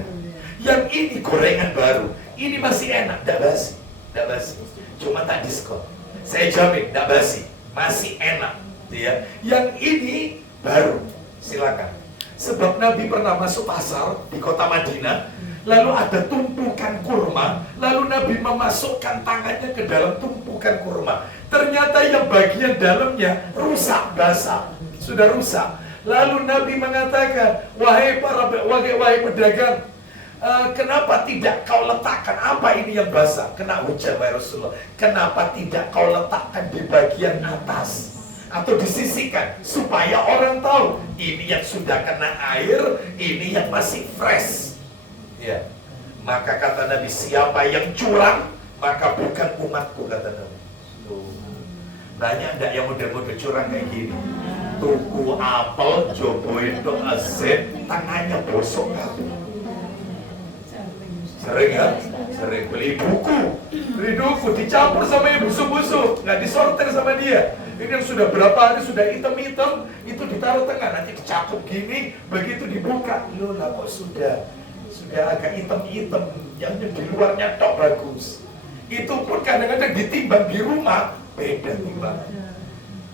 Yang ini gorengan baru. Ini masih enak, tidak basi. Tidak basi. Cuma tak diskon. Saya jamin tidak basi. Masih enak. Ya. Yang ini baru. Silakan. Sebab Nabi pernah masuk pasar di kota Madinah. Lalu ada tumpukan kurma, lalu Nabi memasukkan tangannya ke dalam tumpukan kurma. Ternyata yang bagian dalamnya rusak, basah, sudah rusak. Lalu Nabi mengatakan, wahai pedagang, kenapa tidak kau letakkan, apa ini yang basah? Kena hujan, wahai Rasulullah. Kenapa tidak kau letakkan di bagian atas? Atau disisihkan, supaya orang tahu, ini yang sudah kena air, ini yang masih fresh. Ya, maka kata Nabi, siapa yang curang maka bukan umatku, kata Nabi. Banyak enggak yang model-model curang kayak gini? Tuku apel, joboin dong aset, tangannya bosok kan? Sering ya? Sering beli buku dicampur sama yang busuk-busuk, nggak disortir sama dia. Ini yang sudah berapa hari sudah hitam-hitam, itu ditaruh tengah, nanti dicakup gini, begitu dibuka, loh lah kok sudah agak hitam-hitam, yang di luarnya tok bagus. Itu pun kadang-kadang ditimbang di rumah beda timbang.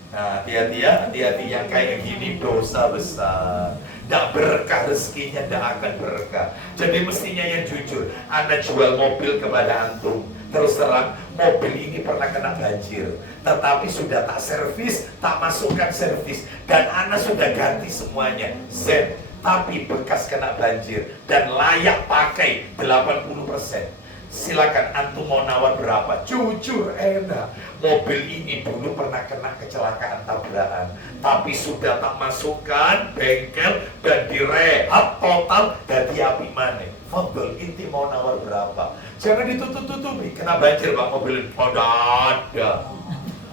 Nah, hati-hati yang kayak gini dosa besar. Tidak berkah rezekinya, tidak akan berkah. Jadi mestinya yang jujur. Anda jual mobil kepada antum, terus terang mobil ini pernah kena banjir, tetapi sudah tak servis, tak masukkan servis, dan Anda sudah ganti semuanya Z. Tapi bekas kena banjir dan layak pakai 80%. Silakan antum mau nawar berapa? Jujur enak. Mobil ini dulu pernah kena kecelakaan tabrakan, tapi sudah tak masukkan bengkel dan direhab total dari api mana. Fadol, inti mau nawar berapa? Jangan ditutup-tutupi. Kena banjir bang mobil. Oh, tidak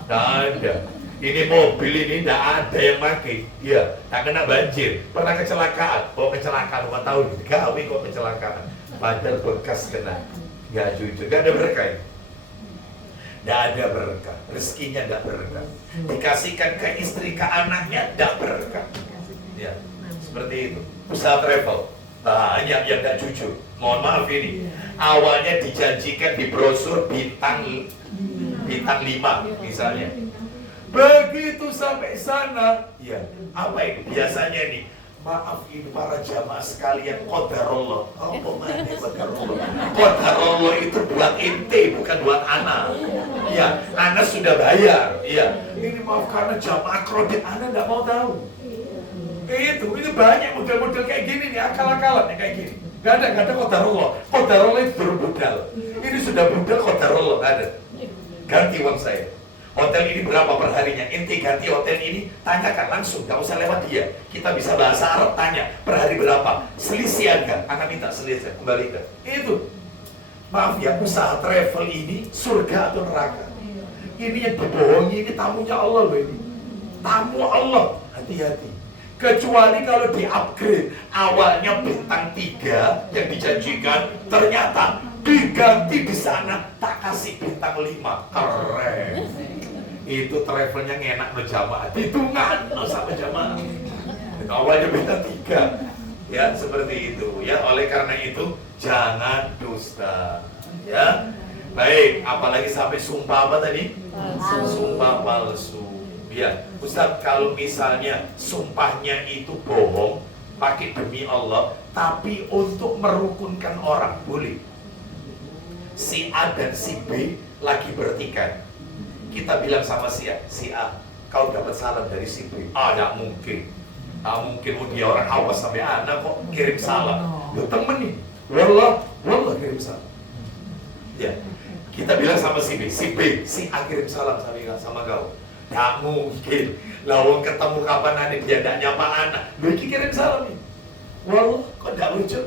ada. Ini mobil ini tidak ada yang pakai, ya, tak kena banjir, pernah kecelakaan, kecelakaan 4 tahun, gawe kok kecelakaan, padahal bekas kena, nggak jujur, nggak ada berkah, nggak ada berkah, rezekinya nggak berkah, dikasihkan ke istri, ke anaknya nggak berkah, ya, seperti itu. Usaha travel, banyak yang nggak jujur, mohon maaf ini, awalnya dijanjikan di brosur bintang 5 misalnya. Begitu sampai sana, ya, apa ini? Biasanya nih, maaf ini para jamaah sekalian, qadarullah. Apa maknanya qadarullah? Qadarullah itu buat ente, bukan buat anak. Ya, anak sudah bayar. Ya, ini maaf karena jamaah kredit anak nggak mau tahu. Itu banyak model-model kayak gini nih, akal-akalan kayak gini. Gak ada qadarullah. Qadarullah itu berbudal. Ini sudah budal qadarullah, nggak ada. Ganti uang saya. Hotel ini berapa perharinya? Inti ganti hotel ini, tanyakan langsung, gak usah lewat dia. Kita bisa bahasa Arab, tanya per hari berapa. Selisihan kan? Akan minta selisihan, kembalikan. Itu. Maaf ya, usaha travel ini surga atau neraka? Ini yang berbohongi, ini tamunya Allah loh ini. Tamu Allah, hati-hati. Kecuali kalau di-upgrade, awalnya bintang 3 yang dijanjikan, ternyata diganti di sana, tak kasih bintang 5. Keren. Itu travelnya ngenak no jamaah, hitungan no sama jamaah. Awalnya bintang 3, ya seperti itu. Ya, oleh karena itu jangan dusta. Ya, baik. Apalagi sampai sumpah apa tadi? Sumpah palsu. Ya, Ustaz, kalau misalnya sumpahnya itu bohong, pakai demi Allah, tapi untuk merukunkan orang, boleh. Si A dan si B lagi bertikai. Kita bilang sama si A, kau dapat salam dari si B. Tidak mungkin. Tak mungkin, dia orang awas sampai anak kok kirim salam. Lu temen nih, wallah kirim salam. Ya, kita bilang sama si B, si A kirim salam sama kau. Tak mungkin. Lawang ketemu kapan ada dia tidak nyapa anak. Lu kirim salam nih. Wallah, kok tidak lucu?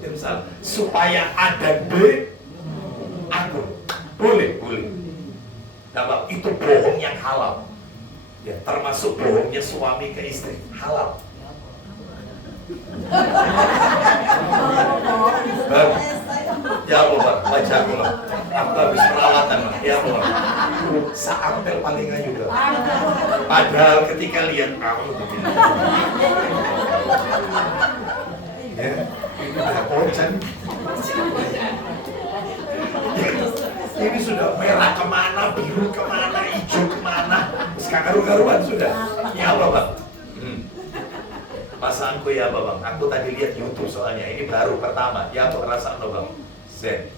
Kirim salam. Supaya A dan B akur. Boleh. Nah, itu bohong yang halal. Ya, termasuk bohongnya suami ke istri, halal. Ya Allah, baca aku loh. Aku habis perawatan. Ya Allah, saamtel paling ayu dah. Padahal ketika lihat kamu begini, ya ini udah kocan. Ini sudah merah kemana, biru kemana, hijau kemana, sekarang karu-karuan sudah. Ya apa bang? Perasaanku ya apa bang? Aku tadi lihat YouTube soalnya, ini baru pertama. Ya apa perasaan lo bang? Zen.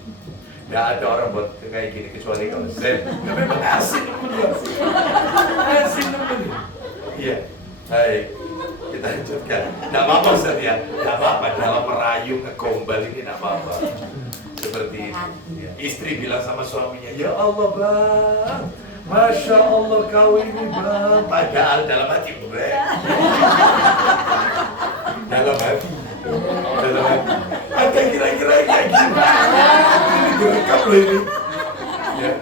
Gak ada orang buat kayak gini kecuali kalau Zen. Memang asik temen-temen. Asik temen-temen. Iya. Baik. Kita lanjutkan. Gak apa-apa Zen ya. Gak apa-apa dalam merayu ngegombal ini gak apa-apa. Seperti itu. Ya. Istri bilang sama suaminya, ya Allah bang, Masya Allah kau ini bang. Padahal dalam hati bang. Dalam hati. Ada kira-kira kayak gimana? Ini direkam loh ini. Ya.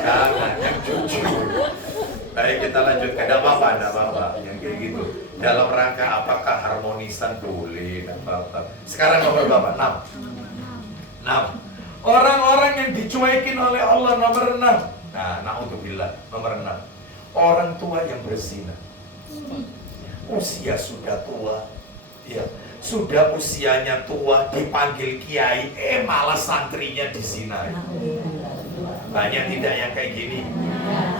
Jangan yang jujur. Baik kita lanjutkan. Tidak apa-apa. Yang kayak gitu. Dalam rangka apakah harmonisan boleh? Tidak apa-apa. Sekarang nomor berapa? 6. Orang-orang yang dicuekin oleh Allah nomor 6. Nah, na'udzubillah nomor 6. Orang tua yang berzina. Usia sudah tua. Ya, sudah usianya tua dipanggil kiai, malah santrinya dizinai. Banyak tidak yang kayak gini?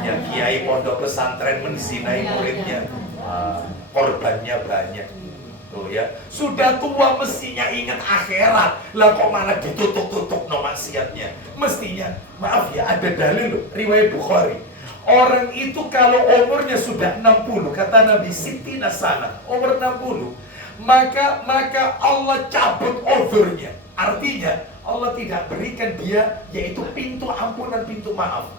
Yang kiai pondok pesantren menzinai muridnya. Korbannya banyak. Tuh ya, sudah tua mestinya ingat akhirat. Lah kok malah ditutup-tutup no maksiatnya. Mestinya, maaf ya, ada dalil loh, riwayat Bukhari. Orang itu kalau umurnya sudah 60, kata Nabi Siti Nasana, umur 60, maka Allah cabut uzurnya. Artinya Allah tidak berikan dia yaitu pintu ampunan, pintu maaf.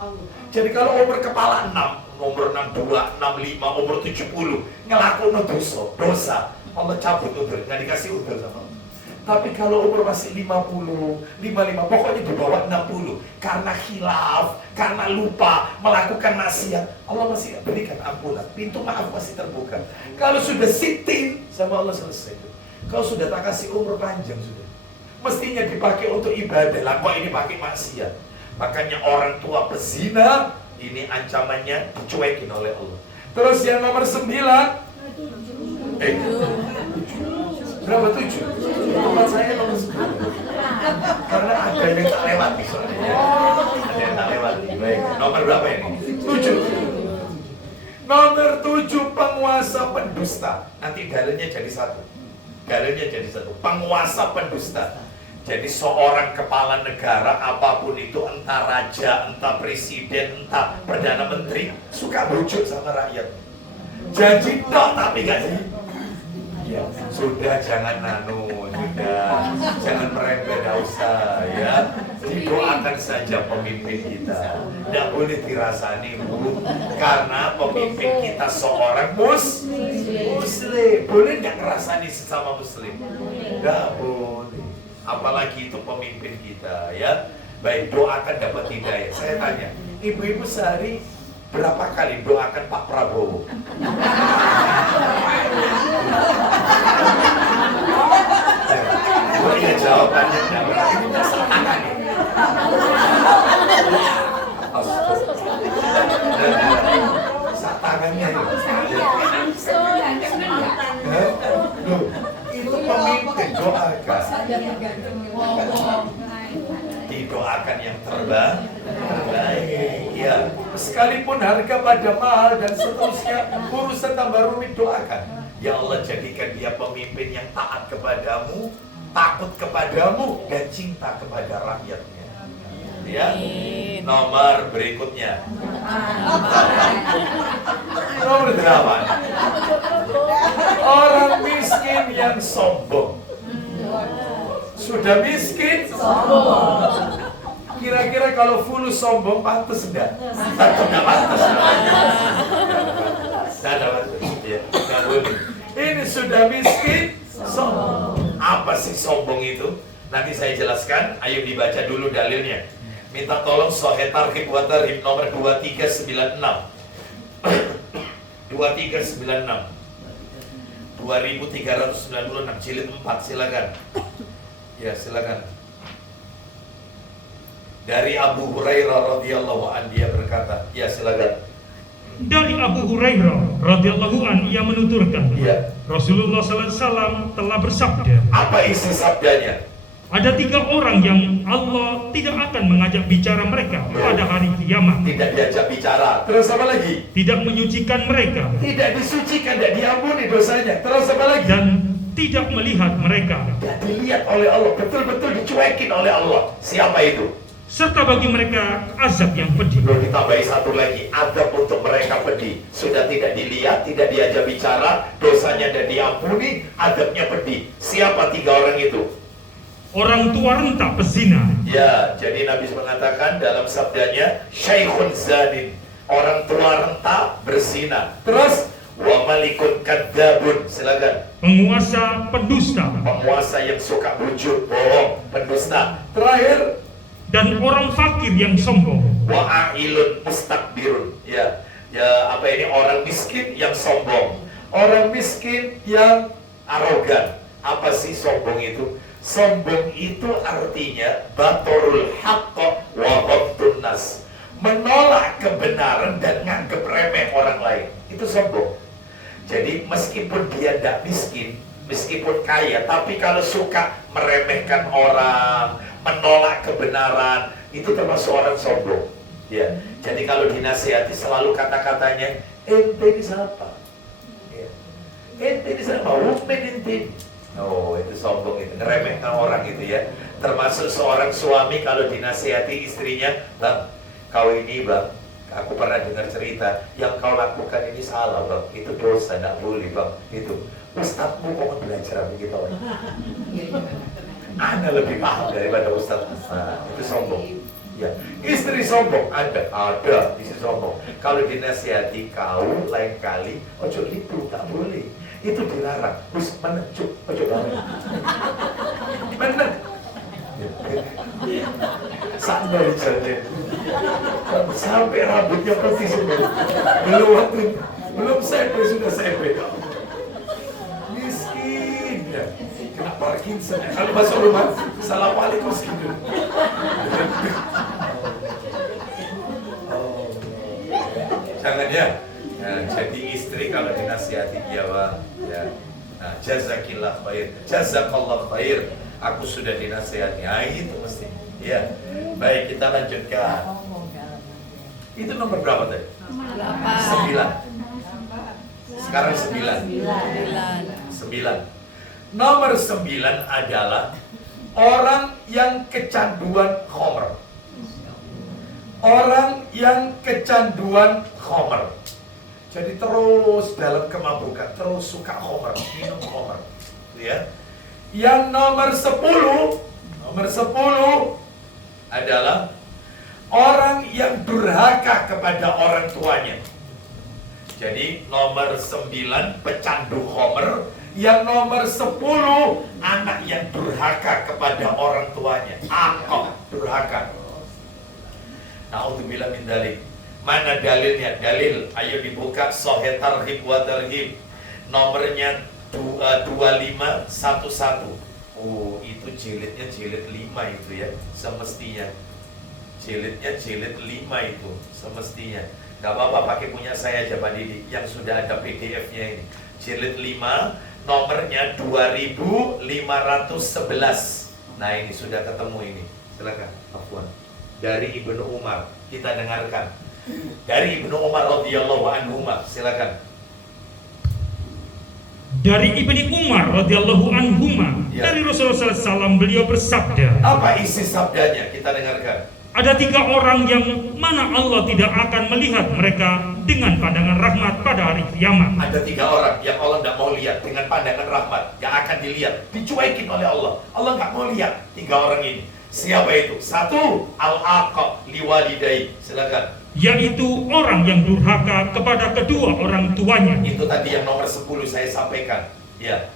Jadi kalau umur kepala 6, umur 62, 65, umur 70 ngelakuin dosa, Allah cabut uzur, nggak dikasih uzur sama Allah. Tapi kalau umur masih 50, 55, pokoknya di bawah 60, karena khilaf, karena lupa, melakukan maksiat, Allah masih berikan ampunan, pintu maaf masih terbuka. Kalau sudah sitin, sama Allah selesai. Kalau sudah tak kasih umur panjang sudah. Mestinya dipakai untuk ibadah, lah kok ini pakai maksiat. Makanya orang tua pezina, ini ancamannya dicuekin oleh Allah. Terus yang nomor 9, berapa 7? Tempat saya nomor 9. Karena ada yang tak lewati soalnya. Ada yang tak lewati. Baik. Nomor berapa ini? 7. Nomor 7 penguasa pendusta. Nanti dalilnya jadi satu. Penguasa pendusta. Jadi seorang kepala negara apapun itu, entah raja, entah presiden, entah perdana menteri, suka bujuk sama rakyat. Janji tok tapi gak sih? Ya, sudah jangan jangan merembet, gak usah ya. Didoakan saja pemimpin kita. Tidak boleh dirasani Bu, karena pemimpin kita seorang muslim. Boleh nggak ngerasani sesama muslim? Nggak boleh. Apalagi itu pemimpin kita ya. Baik, doakan dapat hidayah. Saya tanya, ibu-ibu sehari berapa kali doakan Pak Prabowo? Oh iya, jawabannya ini dasar tangan nih. Saat tangannya itu pemimpin, doakan. Didoakan yang terbaik. Ya, sekalipun harga pada mahal dan seterusnya, urusan tambah rumit, doakan. Ya Allah, jadikan dia pemimpin yang taat kepadamu, takut kepadamu, dan cinta kepada rakyatnya. Ya, nomor berikutnya. Nomor 8. Orang miskin yang sombong. Sudah miskin, sombong. Kira-kira kalau fulus sombong pantas enggak? Atau enggak pantas? Ini sudah miskin, sombong. Apa sih sombong itu? Nanti saya jelaskan. Ayo dibaca dulu dalilnya. Minta tolong Sahih Targhib wa Tarhib nomor 2396. 2396. 2396 jilid 4, silakan. Ya, silakan. Dari Abu Hurairah radhiyallahu anhu dia berkata, ya silakan. Dari Abu Hurairah radhiyallahu an ia menuturkan, Iya. Rasulullah sallallahu alaihi wasallam telah bersabda, Apa isi sabdanya? ada 3 orang yang Allah tidak akan mengajak bicara mereka pada hari kiamat, Tidak diajak bicara. Terus apa lagi? tidak menyucikan mereka, Tidak disucikan, tidak diampuni dosanya. Terus apa lagi? dan tidak melihat mereka, Tidak dilihat oleh Allah, betul-betul dicuekin oleh Allah. Siapa itu? serta bagi mereka azab yang pedih. Belum ditambahi satu lagi, adab untuk mereka pedih. Sudah tidak dilihat, tidak diajak bicara, dosanya tidak diampuni, adabnya pedih. Siapa 3 orang itu? Orang tua renta pezina, Ya, jadi Nabi mengatakan dalam sabdanya, Syekhun zanin, orang tua renta berzina. Terus Wa malikun kadzabun, silakan. penguasa pendusta, Penguasa yang suka bujuk, bohong, pendusta. terakhir dan orang fakir yang sombong. Wa ailun mustakbirun. Ya, apa ini, orang miskin yang sombong, orang miskin yang arogan. Apa sih sombong itu? Sombong itu artinya batorul haqqa wa ghamtun nas, menolak kebenaran dan nganggep remeh orang lain. Itu sombong. Jadi meskipun dia tidak miskin, meskipun kaya, tapi kalau suka meremehkan orang, menolak kebenaran, itu termasuk orang sombong. Ya. Jadi kalau dinasihati selalu kata-katanya, ente ini siapa? Ya. Ente ini siapa? Wumen ente. Oh, itu sombong, itu ngeremehkan orang itu ya. Termasuk seorang suami kalau dinasihati istrinya, bang, kau ini bang, aku pernah dengar cerita, yang kau lakukan ini salah bang, itu dosa, tidak boleh bang, itu. Ustadzmu kok belajar begitu orang? Anda lebih paham daripada ustadz. Nah, itu sombong. Ya, istri sombong ada istri sombong. Kalau dinasihati kau lain kali, ojo itu tak boleh. Itu dilarang. Terus menecuk, ojo banget. Meneng. Sampai jadi. Sampai rambutnya putih semua. Belum sampai sudah sampai. Miskin ya. Kena Parkinson. Kalau masuk rumah, assalamualaikum miskin. Jangan ya. Nah, jadi istri kalau dinasihati dia bang, ya, nah, jazakillah khair, jazakallah khair, aku sudah dinasihati, nah, itu mesti, ya. Baik, kita lanjutkan. Itu nomor berapa tadi? 9. Sekarang 9. 9. Nomor 9 adalah orang yang kecanduan khamr. Orang yang kecanduan khamr. Jadi terus dalam kemabukan, terus suka khamr, minum khamr. Ya. Yang nomor 10 adalah orang yang durhaka kepada orang tuanya. Jadi nomor 9 pecandu khamr, yang nomor 10 anak yang durhaka kepada orang tuanya. Akok, durhaka. Na'udzubillah min dzalik. Mana dalilnya? Dalil, ayo dibuka Sahih Targhib wa Tarhib. Nomornya 2511. Oh, itu jilidnya jilid 5 itu ya, semestinya. Jilidnya jilid 5 itu, semestinya. Gak apa-apa, pakai punya saya aja Pak Didi, yang sudah ada PDF-nya ini. Jilid 5, nomornya 2511. Nah ini sudah ketemu ini. Silakan, Afwan. Dari Ibnu Umar, kita dengarkan. Dari Ibnu Umar radhiyallahu anhu, silakan. Dari Ibnu Umar radhiyallahu anhu, Ya. dari Rasulullah SAW, beliau bersabda, Apa isi sabdanya? Kita dengarkan. ada 3 orang yang mana Allah tidak akan melihat mereka dengan pandangan rahmat pada hari kiamat. Ada 3 orang yang Allah tidak mau lihat dengan pandangan rahmat, yang akan dilihat, dicuekin oleh Allah. Allah nggak mau lihat 3 orang ini. Siapa itu? 1, al-aqab liwalidai. Silakan. Yaitu orang yang durhaka kepada kedua orang tuanya. Itu tadi yang nomor 10 saya sampaikan. Ya.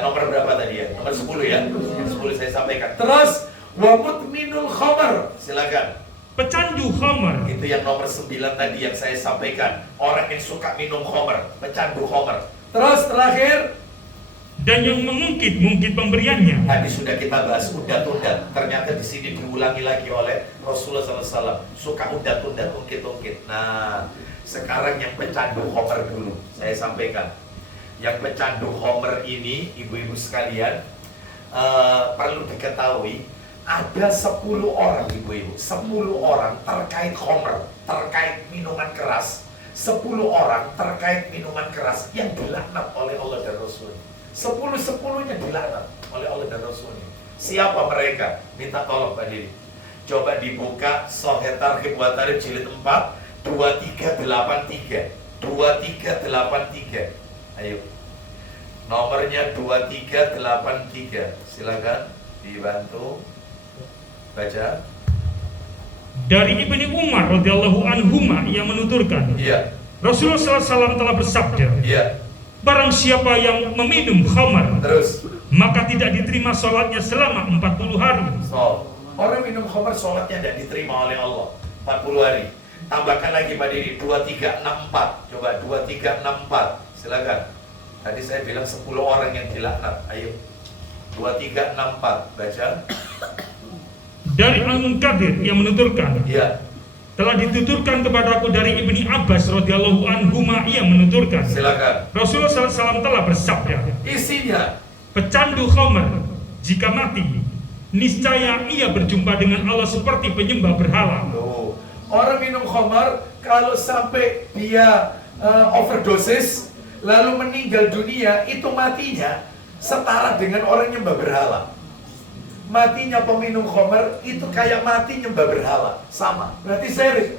Nomor berapa tadi ya? Nomor 10 ya. Yang 10 saya sampaikan. Terus wa mutminul khamar. Silakan. Pecandu khamar. Itu yang nomor 9 tadi yang saya sampaikan. Orang yang suka minum khamar, pecandu khamar. Terus terakhir, dan yang mengungkit-ungkit pemberiannya. Tadi sudah kita bahas undat-undat. Ternyata di sini diulangi lagi oleh Rasulullah SAW. Suka undat-undat, ungkit-ungkit. Nah, sekarang yang pecandu homer dulu. Saya sampaikan. Yang pecandu homer ini, ibu-ibu sekalian, perlu diketahui, ada 10 orang ibu-ibu, 10 orang terkait homer, terkait minuman keras. 10 orang terkait minuman keras yang dilaknat oleh Allah dan Rasul. 10-10-nya dilaknat oleh Allah dan Rasulnya. Siapa mereka? Minta tolong Pak Diri. Coba dibuka Sahih Targhib wa Tarhib jilid 4 2383. 2383. Ayo. Nomornya 2383. Silakan dibantu baca. Dari Ibni Umar radhiyallahu anhuma yang menuturkan, Iya. Rasulullah SAW telah bersabda, Iya. barang siapa yang meminum khamar, Terus. maka tidak diterima sholatnya selama 40 hari. So, orang minum khamar sholatnya tidak diterima oleh Allah 40 hari. Tambahkan lagi Pak Diri 2364. Coba 2364. Silakan. Tadi saya bilang 10 orang yang dilaknat. Ayo. 2364 baca. Dari Al-Munkadir yang menuturkan, Iya. telah dituturkan kepadaku dari Ibni Abbas radhiyallahu anhuma yang menuturkan, Silakan. Rasulullah SAW telah bersabda, Isinya. pecandu khamar jika mati, niscaya ia berjumpa dengan Allah seperti penyembah berhala. Loh, orang minum khamar kalau sampai dia overdosis lalu meninggal dunia, itu matinya setara dengan orang nyembah berhala. Matinya peminum khamar itu kayak mati nyembah berhala, sama. Berarti syirik.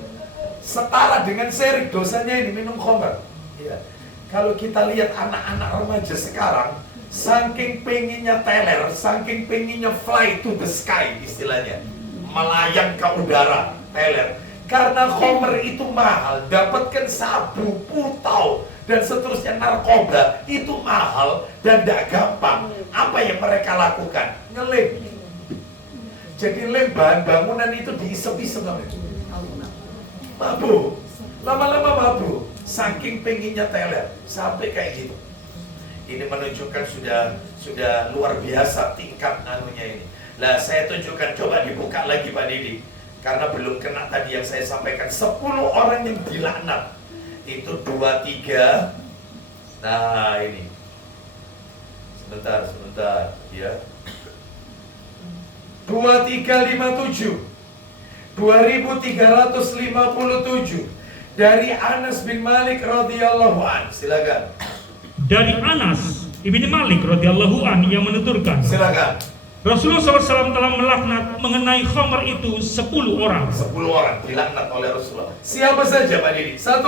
Setara dengan syirik dosanya ini minum khamar. Ya. Kalau kita lihat anak-anak remaja sekarang, saking pengennya teler, saking pengennya fly to the sky istilahnya, melayang ke udara, teler. Karena khamar itu mahal, dapatkan sabu, putau, dan seterusnya narkoba itu mahal dan tidak gampang. Apa yang mereka lakukan? Ngelem. Jadi lem bahan bangunan itu diisep-isep namanya. Mabuk. Lama-lama mabuk. Saking pengennya teler sampai kayak gitu. Ini menunjukkan sudah luar biasa tingkat anunya ini. Nah, saya tunjukkan, coba dibuka lagi Pak Didi. Karena belum kena tadi yang saya sampaikan. 10 orang yang dilaknat. Itu 23. Nah, ini. Sebentar ya. 2357 2357 dari Anas bin Malik radhiyallahu an. Silakan. Dari Anas ibni Malik radhiyallahu an yang menuturkan, Silakan. Rasulullah SAW telah melaknat mengenai khamar itu 10 orang. 10 orang dilaknat oleh Rasulullah. Siapa saja Pak Didi? 1.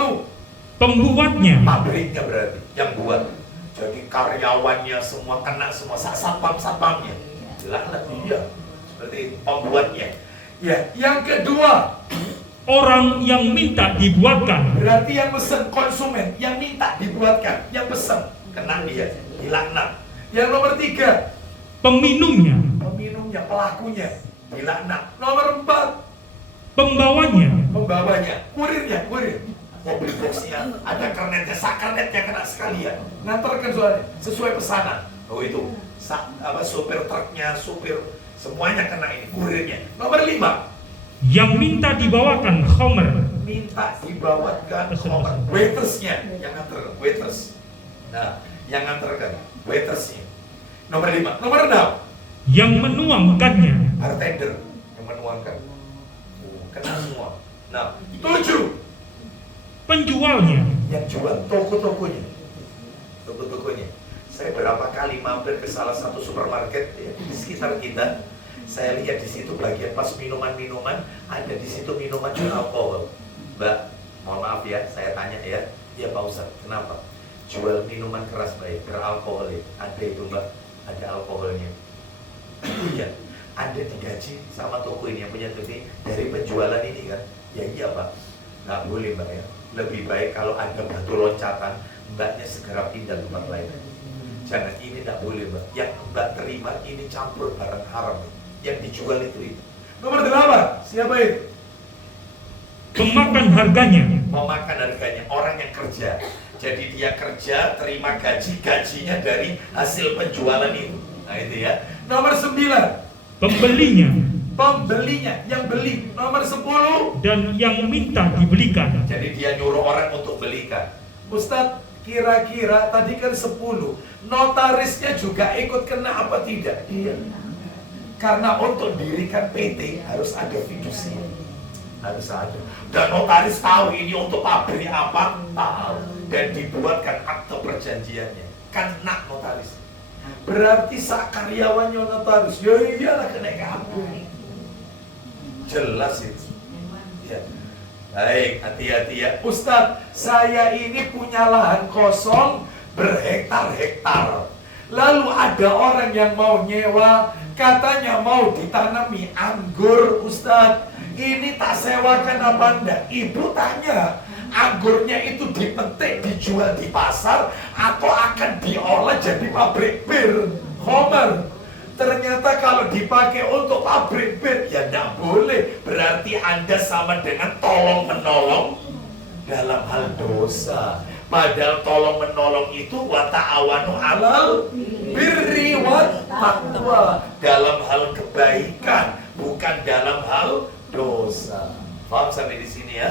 Pembuatnya, Pabriknya berarti yang buat. Jadi karyawannya semua kena, semua satpam-satpamnya dilaknat dia. Seperti pembuatnya. Ya, yang kedua, orang yang minta dibuatkan. berarti yang pesen konsumen, yang minta dibuatkan, yang pesen Kena dia, dilaknat. Yang nomor 3, Peminumnya, peminumnya, pelakunya dilaknat. Nomor 4, pembawanya, pembawanya, kurirnya, kurir. Mobil boxnya ada kernetnya, sakernetnya kena sekalian. Ngantarkan soalnya sesuai pesanan. Oh itu, supir truknya, supir semuanya kena ini, kurirnya. Nomor 5, yang minta dibawakan khamar. Minta dibawakan Pesan-pesan. waitersnya yang nganter, waiters. Nah, yang nganterkan, waitersnya. Nomor 5, nomor 6, Yang menuangkannya, bartender yang menuangkan. Kena semua. Nah, 7, penjualnya, yang jual toko-tokonya. toko-tokonya. Saya berapa kali mampir ke salah satu supermarket ya, di sekitar kita. Saya lihat di situ bagian pas minuman-minuman, ada di situ minuman beralkohol. Mbak, mohon maaf ya, saya tanya ya. Ya Pak Ustadz, kenapa? Jual minuman keras baik, beralkohol ya. Ada itu Mbak, ada alkoholnya. Iya, ada digaji sama toko ini yang punya toko ini dari penjualan ini kan. Ya iya Pak, nggak boleh Mbak ya. Lebih baik kalau ada batu loncatan, Mbaknya segera pindah tempat lain. Jangan, ini tidak boleh Mbak. Yang Mbak terima ini campur barang haram. Yang dijual itu. Nomor 8, siapa itu? pemakan harganya, memakan harganya. Orang yang kerja, jadi dia kerja, terima gaji, gajinya dari hasil penjualan itu. Nah itu ya. Nomor 9, pembelinya, pembelinya, yang beli. Nomor 10, dan yang minta dibelikan. Jadi dia nyuruh orang untuk belikan. Ustadz, kira-kira tadi kan 10, notarisnya juga ikut kena apa tidak? Iya. Karena untuk dirikan PT harus ada fidusia, harus ada. Dan notaris tahu ini untuk pabrik apa, tahu. Dan dibuatkan akte perjanjiannya, kena notaris. Berarti sak karyawannya notaris, ya iyalah kena kabur. Jelas itu. Ya. Baik, hati-hati ya. Ustadz, saya ini punya lahan kosong berhektar-hektar. Lalu ada orang yang mau nyewa, katanya mau ditanami anggur. Ustadz, ini tak sewakan apa enggak? Ibu tanya, anggurnya itu dipetik, dijual di pasar, atau akan diolah jadi pabrik bir, homer. Ternyata kalau dipakai untuk pabrik bir, ya tidak boleh. Berarti Anda sama dengan tolong-menolong dalam hal dosa. Padahal tolong-menolong itu wa ta'awanu 'alal birri wat taqwa, dalam hal kebaikan, bukan dalam hal dosa. Paham sampai di sini ya?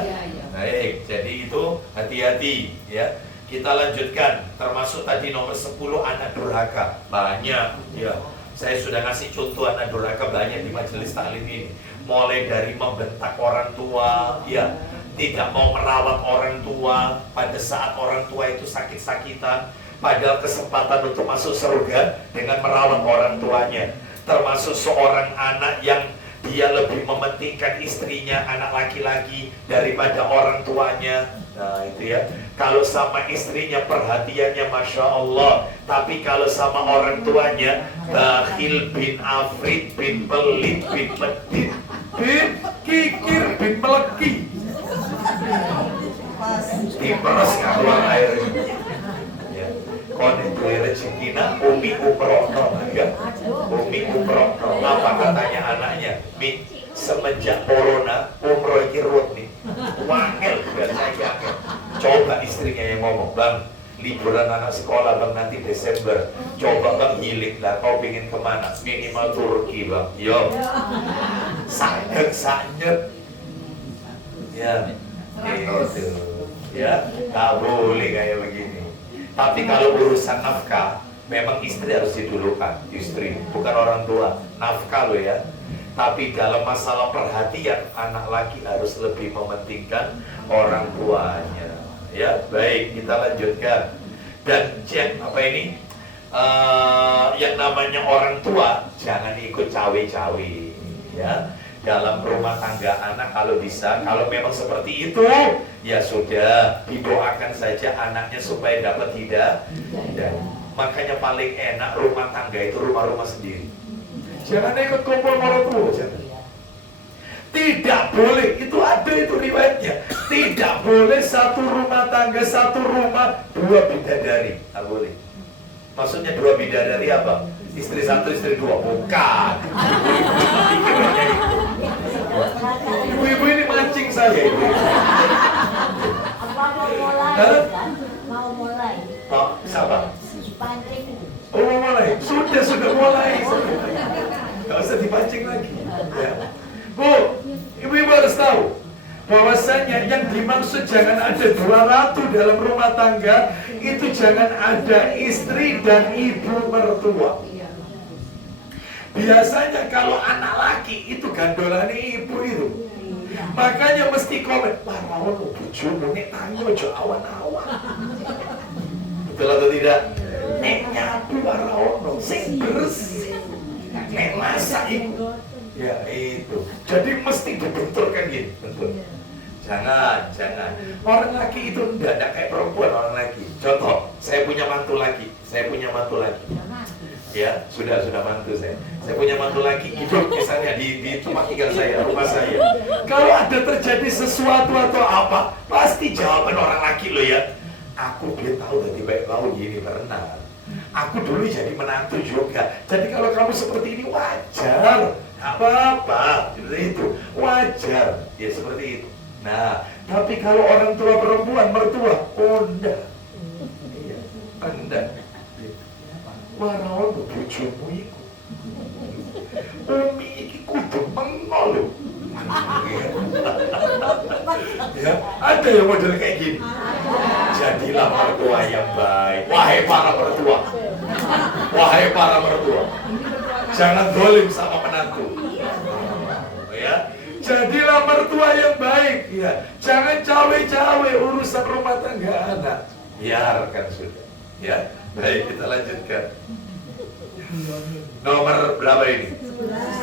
Baik, jadi itu hati-hati ya. Kita lanjutkan, termasuk tadi nomor 10 anak durhaka. Banyak ya. Saya sudah ngasih contoh anak durhaka banyak di majelis taklim ini. Mulai dari membentak orang tua, ya, tidak mau merawat orang tua pada saat orang tua itu sakit-sakitan, padahal kesempatan untuk masuk surga dengan merawat orang tuanya. Termasuk seorang anak yang dia lebih mementingkan istrinya, anak laki-laki, daripada orang tuanya. Nah itu ya. Kalau sama istrinya perhatiannya Masya Allah, tapi kalau sama orang tuanya bakhil bin afrit bin pelit bin medit bin kikir bin meleki, diperes keluar air ya. Kon itu rezekina umi umrohno ya. Umi umrohno. Apa katanya anaknya? Mi, semenjak corona umroh iki ruwet nih. Wangel dan saya yakin. Coba istrinya yang ngomong, "Bang, liburan anak sekolah bang nanti Desember. Coba bang hilik lah, kau pingin kemana? Minimal Turki bang." Yo, sanyet. Ya, itu. Ya, tak boleh kayak begini. Tapi kalau urusan nafkah, memang istri harus didulukan. Istri, bukan orang tua. Nafkah lo ya. Tapi dalam masalah perhatian, anak laki harus lebih mementingkan orang tuanya. Ya, baik, kita lanjutkan. Dan cek apa ini? Yang namanya orang tua jangan ikut cawe-cawe. Ya, dalam rumah tangga anak kalau bisa, kalau memang seperti itu, ya sudah didoakan saja anaknya supaya dapat hidayah. Makanya paling enak rumah tangga itu rumah-rumah sendiri. Jangan ikut kumpul orang tua, jangan. Tidak boleh, itu ada itu riwayatnya. Tidak boleh satu rumah tangga, satu rumah, dua bidadari. Tak boleh. Maksudnya dua bidadari apa? Istri satu, istri dua. Bukan. Ibu-ibu ini mancing saya. Apa mau mulai kan? Mau mulai. Oh, sabar. Pancing. Oh, mau mulai? Sudah mulai. Gak usah dipancing lagi ya. Bu, ibu-ibu harus tahu bahwasanya yang dimaksud jangan ada dua ratu dalam rumah tangga, itu jangan ada istri dan ibu mertua. Biasanya kalau anak laki itu gandolannya ibu itu. Makanya mesti komen, "Wah, rawon bojomu nek tangi aja awan-awan." Betul atau tidak? Nek nyapu rawon sing bersih. Nek masak itu. Ya itu. Jadi mesti dibenturkan gitu. Betul. Jangan. Orang laki itu enggak kayak perempuan orang laki. Contoh, saya punya mantu laki. Ya, sudah mantu saya. Saya punya mantu laki hidup misalnya di tempat tinggal saya, rumah saya. Kalau ada terjadi sesuatu atau apa, pasti jawaban orang laki lo ya. Aku dia tahu dari baik laut gini pernah. Aku dulu jadi menantu juga. Jadi kalau kamu seperti ini wajar. Apa-apa, seperti itu wajar. Ya seperti itu. Nah, tapi kalau orang tua perempuan, mertua, enggak. Iya, enggak. Wah, rawon bojomu iku. Umi iki kudu menol. Ya, ada yang model kayak gini. Jadilah mertua yang baik. Wahai para mertua. Wahai para mertua. Jangan dolim sama menantu. Ya, jadilah mertua yang baik. Ya, jangan cawe-cawe urusan rumah tangga anak. Biarkan sudah. Ya, baik, kita lanjutkan. Nomor berapa ini?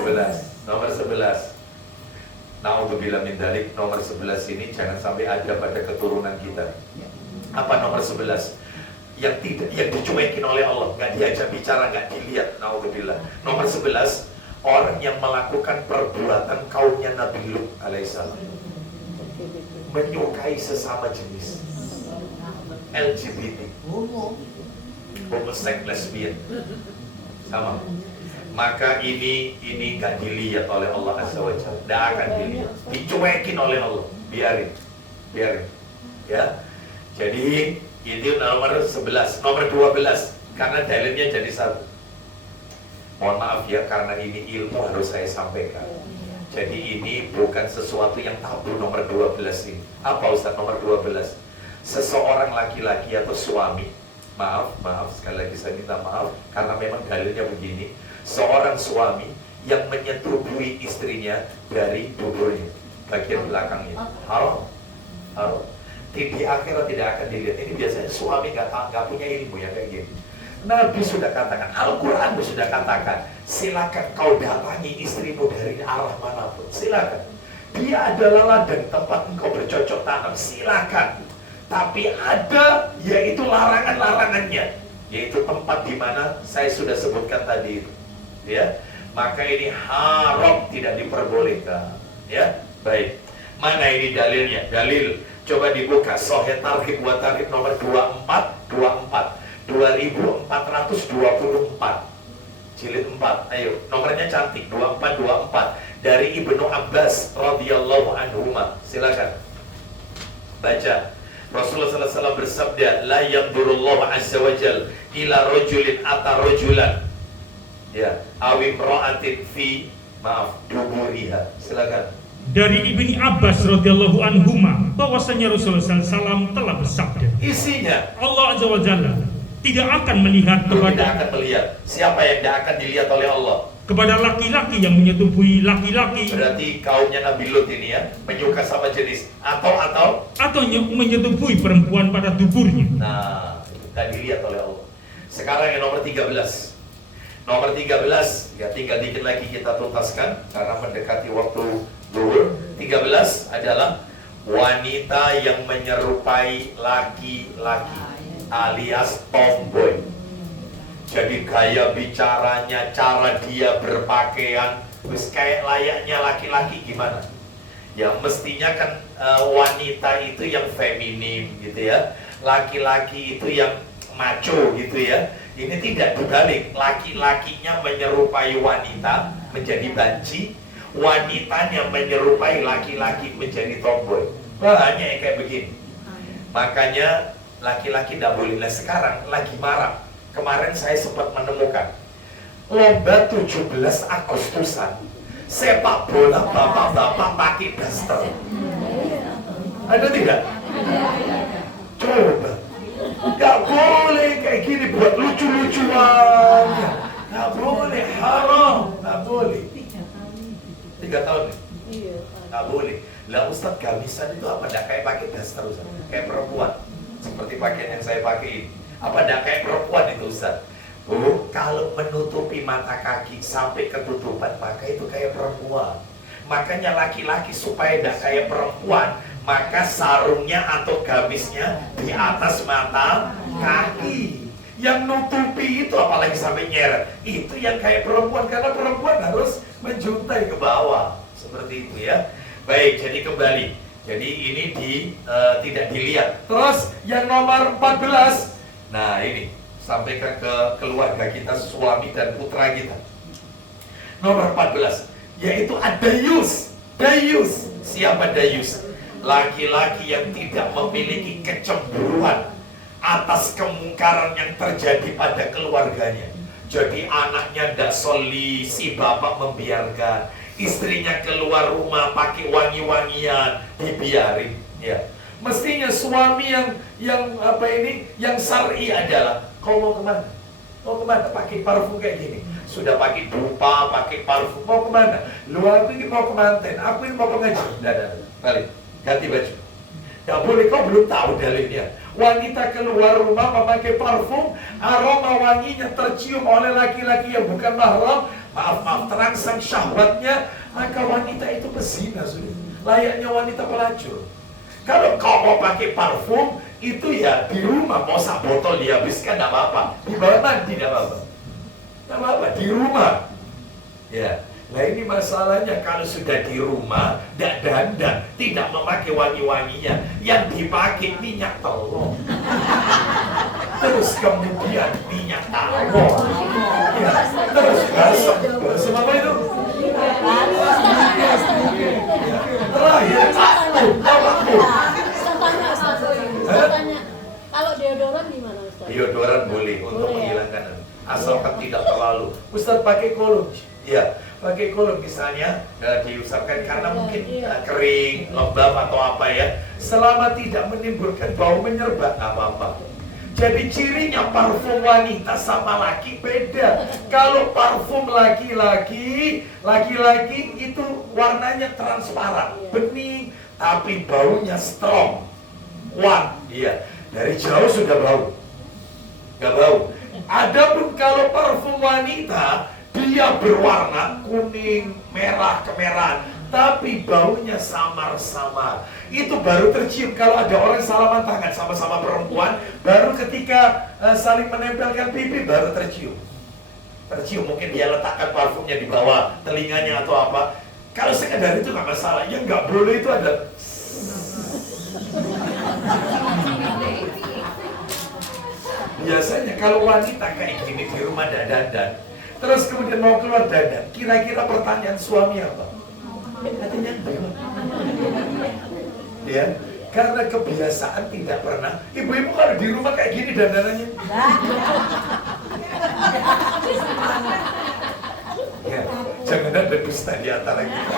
11. Nomor 11. Na'udzubillah min dzalik, nomor 11 ini jangan sampai ada pada keturunan kita. Apa nomor 11? Yang dicuekin oleh Allah, nggak diajak bicara, nggak dilihat. Na'udzubillah. Nomor 11, orang yang melakukan perbuatan kaumnya Nabi Lut alaihissalam, menyukai sesama jenis, LGBT, homoseks, lesbian, sama. Maka ini nggak dilihat oleh Allah Azza wa Jalla, nggak akan dilihat, dicuekin oleh Allah, biarin, ya. Jadi itu nomor 11, nomor 12, karena dalilnya jadi satu. Mohon maaf ya, karena ini ilmu harus saya sampaikan. Jadi ini bukan sesuatu yang tabu. Nomor 12 ini apa Ustaz? Nomor 12, seseorang laki-laki atau suami, maaf sekali lagi saya minta maaf, karena memang dalilnya begini. Seorang suami yang menyetubuhi istrinya dari duburnya, bagian belakangnya, haram. Di akhirat tidak akan dilihat. Ini biasanya suami nggak punya ilmu ya kayak gini. Nabi sudah katakan, Al-Quran sudah katakan, silakan kau datangi istrimu dari arah manapun, silakan. Dia adalah ladang tempat engkau bercocok tanam, silakan. Tapi ada, yaitu larangan-larangannya, yaitu tempat di mana saya sudah sebutkan tadi itu. Ya, maka ini haram, tidak diperbolehkan. Ya, baik. Mana ini dalilnya? Dalil, coba dibuka Sahih Targhib wa Tarhib nomor 2424 jilid 4. Ayo, nomornya cantik, 2424, dari Ibnu Abbas radhiyallahu anhuma. Silakan baca. Rasulullah SAW bersabda, la yanzurullahu azza wa jal ila rajulin ata rajulan, ya, awim ra'atin fi duburiha. Silakan. Dari Ibni Abbas radhiyallahu anhuma, bahwasanya Rasulullah SAW telah bersabda, isinya Allah Azza wa Jalla tidak akan melihat tidak akan melihat. Siapa yang tidak akan dilihat oleh Allah? Kepada laki-laki yang menyetubuhi laki-laki. Berarti kaumnya Nabi Lut ini ya, menyuka sama jenis atau menyetubuhi perempuan pada tuburnya. Nah, itu tidak dilihat oleh Allah. Sekarang yang nomor 13. Nomor 13, ya tinggal dikit lagi kita tuntaskan karena mendekati waktu zuhur. 13 adalah wanita yang menyerupai laki-laki alias tomboy. Jadi gaya bicaranya, cara dia berpakaian, terus kayak layaknya laki-laki gimana? Ya mestinya kan wanita itu yang feminim gitu ya, laki-laki itu yang macho gitu ya. Ini tidak dibalik, laki-lakinya menyerupai wanita menjadi banci, wanitanya menyerupai laki-laki menjadi tomboy. Banyak yang kayak begini. Makanya laki-laki tidak boleh. Nah sekarang lagi marak. Kemarin saya sempat menemukan lomba 17 Agustusan sepak bola bapak-bapak pakai daster. Ada tidak? Coba. Gak boleh kayak gini buat lucu-lucuan. Gak boleh, haram. Gak boleh. 3 tahun nih? Iya. Gak boleh. Lah Ustadz, gamisan itu apa? Nggak kayak pakai daster Ustadz? Kayak perempuan. Seperti pakaian yang saya pakai ini. Apa nggak kayak perempuan itu Ustadz? Oh, kalau menutupi mata kaki sampai ketutupan, maka itu kayak perempuan. Makanya laki-laki supaya nggak kayak perempuan, maka sarungnya atau gamisnya di atas mata kaki. Yang nutupi itu apalagi sampai nyeret, itu yang kayak perempuan, karena perempuan harus menjuntai ke bawah seperti itu ya. Baik, jadi kembali. Jadi ini tidak dilihat. Terus yang nomor 14. Nah ini sampaikan ke keluarga kita, suami dan putra kita. Nomor 14 yaitu ad-dayus. Dayus. Siapa dayus? laki-laki yang tidak memiliki kecemburuan atas kemungkaran yang terjadi pada keluarganya. Jadi anaknya tidak soli, si bapak membiarkan, istrinya keluar rumah pakai wangi-wangian, dibiarin. Ya, mestinya suami yang syar'i adalah, kau mau kemana? Mau kemana? Pakai parfum kayak gini. Sudah pakai dupa, pakai parfum. Mau kemana? Lu aku ini mau ke manten, aku ini mau ke ngaji. Balik, ganti baju. Gak boleh, kau belum tahu dalilnya. Wanita keluar rumah memakai parfum, aroma wanginya tercium oleh laki-laki yang bukan mahram, maaf, terangsang syahwatnya, maka wanita itu berzina sudah. Layaknya wanita pelacur. Kalau kau mau pakai parfum, itu ya di rumah, mau sak botol dihabiskan, tidak apa-apa. Di bawah mandi, tidak apa-apa. Tidak apa-apa, di rumah. Ya. Nah ini masalahnya, kalau sudah di rumah, tidak dandan, tidak memakai wangi-wanginya, yang dipakai minyak telur, terus kemudian minyak tawon, ya, terus basem apa itu? Terakhir aku. Tanya, kalau deodoran gimana Ustaz? Deodoran boleh untuk Boleh, ya? menghilangkan, asalkan tidak terlalu. Ustaz pakai kolon, ya. Pakai kolon misalnya diusapkan karena mungkin kering, lembab atau apa ya, selama tidak menimbulkan bau menyerbat, nggak apa-apa. Jadi cirinya parfum wanita sama laki beda. Kalau parfum laki-laki itu warnanya transparan, bening, tapi baunya strong, kuat. Iya, dari jauh sudah bau, nggak bau. Adapun kalau parfum wanita, dia berwarna kuning, merah, kemerahan, tapi baunya samar-samar. Itu baru tercium kalau ada orang salaman tangan sama-sama perempuan, baru ketika saling menempelkan pipi baru tercium. Tercium, mungkin dia letakkan parfumnya di bawah telinganya atau apa. Kalau sekedar itu nggak masalah. Yang nggak boleh itu ada. Biasanya kalau wanita kayak gini di rumah dandan, terus kemudian mau keluar dandan, kira-kira pertanyaan suami apa? Katanya ya, karena kebiasaan tidak pernah. Ibu-ibu kalau di rumah kayak gini dandanannya. Ya, jangan ada dusta di antara kita.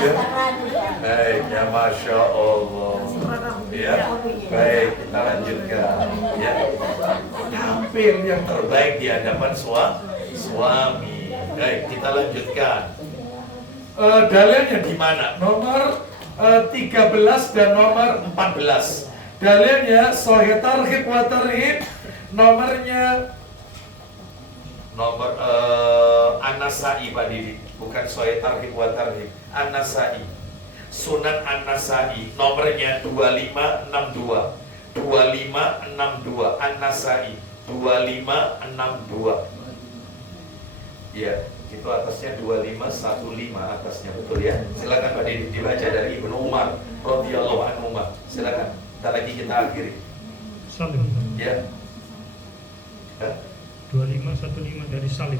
Ya. Baik, ya Masya Allah. Ya, baik, kita lanjutkan. Ya, tampil yang terbaik di hadapan suami. Baik, kita lanjutkan. Dalilnya di mana? Nomor 13 dan nomor 14. Dalilnya Sahih Targhib wa Tarhib, nomornya nomor An-Nasai Pak Didi, bukan Sahih Targhib wa Tarhib, An-Nasai, Sunan An-Nasai, nomornya 2562, 2562, An-Nasai 2562. Ya, itu atasnya 2515 atasnya, betul ya. Silakan Pak Didi dibaca dari Ibnu Umar radhiyallahu anhu. Silakan. Kita lagi kita akhiri. Salim. Ya. 2515 dari Salim.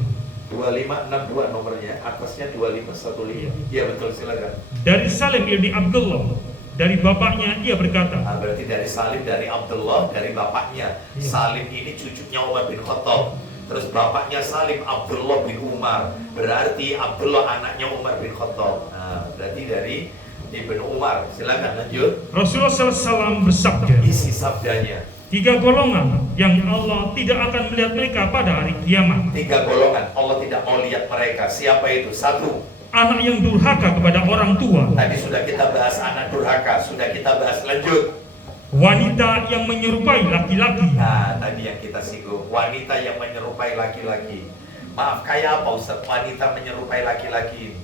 2562 nomornya, atasnya 2515. Iya betul, silakan. Dari Salim ibni Abdullah, dari bapaknya dia berkata. Berarti dari Salim, dari Abdullah, dari bapaknya. Iya. Salim ini cucunya Umar bin Khattab. Terus bapaknya Salim Abdullah bin Umar. Berarti Abdullah anaknya Umar bin Khattab. Nah, berarti dari Ibnu Umar. Silakan lanjut. Rasulullah SAW bersabda, Isi sabdanya. 3 golongan yang Allah tidak akan melihat mereka pada hari kiamat. 3 golongan Allah tidak mau lihat mereka. Siapa itu? 1. Anak yang durhaka kepada orang tua. Tadi sudah kita bahas anak durhaka. Sudah kita bahas, lanjut. Wanita yang menyerupai laki-laki. Nah, tadi yang kita singgung, wanita yang menyerupai laki-laki. Maaf, kayak apa Ustaz? Wanita menyerupai laki-laki.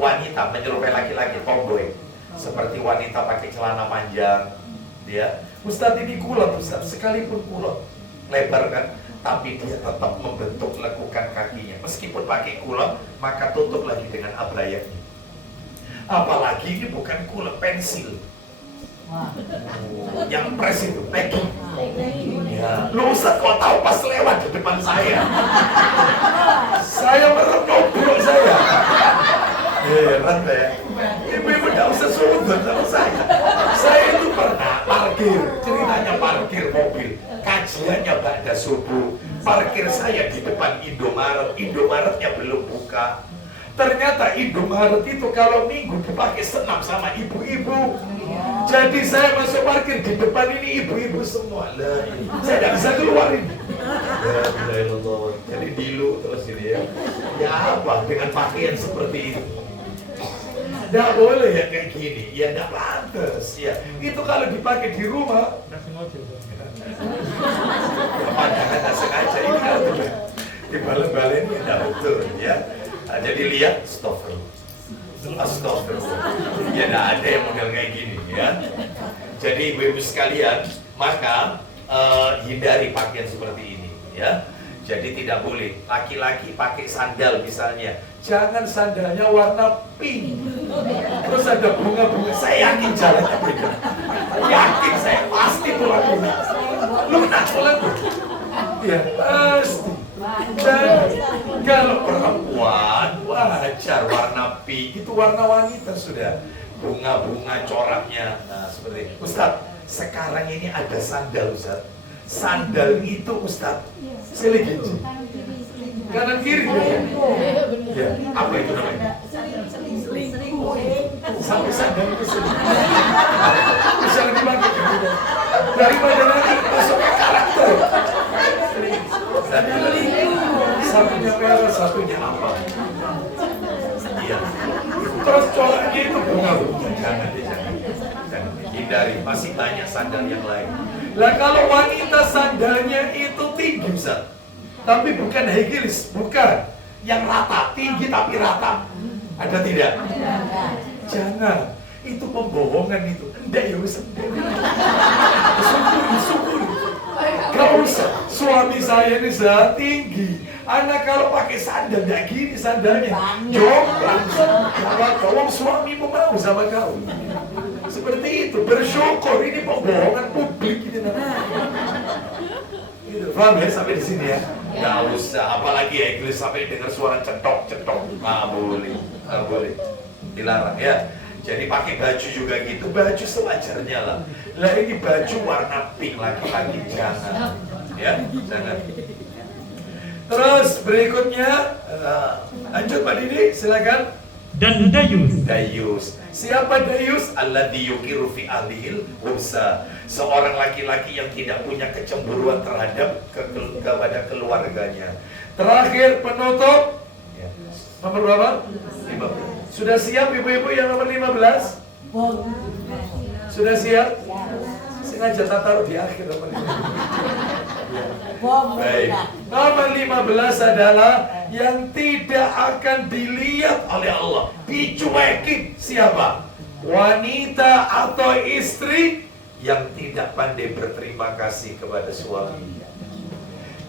Wanita menyerupai laki-laki, tomboy. Seperti wanita pakai celana panjang. Dia, Ustaz ini kulot Ustaz, sekalipun kulot, lebar kan, tapi dia tetap membentuk lekukan kakinya. Meskipun pakai kulot, maka tutup lagi dengan abayanya. Apalagi ini bukan kulot, pensil. Yang pres itu, packing. Ya, lu Ustaz kok tahu pas lewat di depan saya. Saya merenung bro saya. Heran ya. Ibu-ibu gak usah usah sudut sama saya. Saya itu pernah parkir, ceritanya parkir mobil. Kajiannya pada subuh. Parkir saya di depan Indomaret. Indomaretnya belum buka. Ternyata Indomaret itu kalau minggu dipakai senam sama ibu-ibu. Jadi saya masuk parkir di depan ini ibu-ibu semua. Lah, saya tidak bisa keluar ini. Jadi dilu terus ini ya. Ya apa dengan pakaian seperti itu? Tidak boleh ya kayak gini. Ya tidak pantas ya. Itu kalau dipakai di rumah. Pandangan tidak sengaja ini kalau dibalik-balik ini tidak betul ya. Nah, jadi lihat, astagfirullah. Ya tidak ada yang model kayak gini ya. Jadi ibu-ibu sekalian, maka hindari pakaian seperti ini ya. Jadi tidak boleh laki-laki pakai sandal misalnya. Jangan sandalnya warna pink. Terus ada bunga-bunga. Saya yakin jalannya beda. Yakin saya pasti pelakunya. Lunak pelaku. Ya pasti. Dan kalau perempuan wajar warna pink itu warna wanita sudah. Bunga-bunga coraknya. Nah seperti Ustaz. Sekarang ini ada sandal Ustaz. Sandal itu Ustaz. Selikin. Kanan kiri ya. Apa itu namanya? Sampai sandal itu bisa lebih bagus daripada nanti masuk ke karakter. Satunya merah, satunya apa? Iya. Terus coraknya itu bunga-bunga. Jangan. Hindari, masih banyak sandal yang lain. Lah kalau wanita sandalnya itu tinggi Ustaz. Tapi bukan high heels, bukan. Yang rata, tinggi tapi rata. Ada tidak? Jangan. Itu pembohongan itu. Enggak ya Ustaz. Syukuri. Gak usah. Suami saya ini tinggi. Anak kalau pakai sandal enggak gini sandalnya. Jomplang. Kalau suamimu mau sama kau. Seperti itu, bersyukur. Ini pembohongan publik ini namanya. Gitu. Paham ya sampai di sini ya? Gak usah, apalagi ya Inggris sampai dengar suara cetok. Nggak boleh, dilarang ya. Jadi pakai baju juga gitu, baju sewajarnya lah. Lah ini baju warna pink lagi jangan, ya jangan. Terus berikutnya, lanjut Pak Didi, silakan. Dan dayus. Siapa dayus? Alladzi yuqiru fi ahlihil unsa. Seorang laki-laki yang tidak punya kecemburuan terhadap kepada keluarganya. Terakhir penutup. Ya. Nomor berapa? 15. Sudah siap ibu-ibu yang nomor 15? Sudah siap? Sengaja tak taruh di akhir nomor 15. Baik. Nomor 15 adalah yang tidak akan dilihat oleh Allah, dicuekin. Siapa? Wanita atau istri yang tidak pandai berterima kasih kepada suami,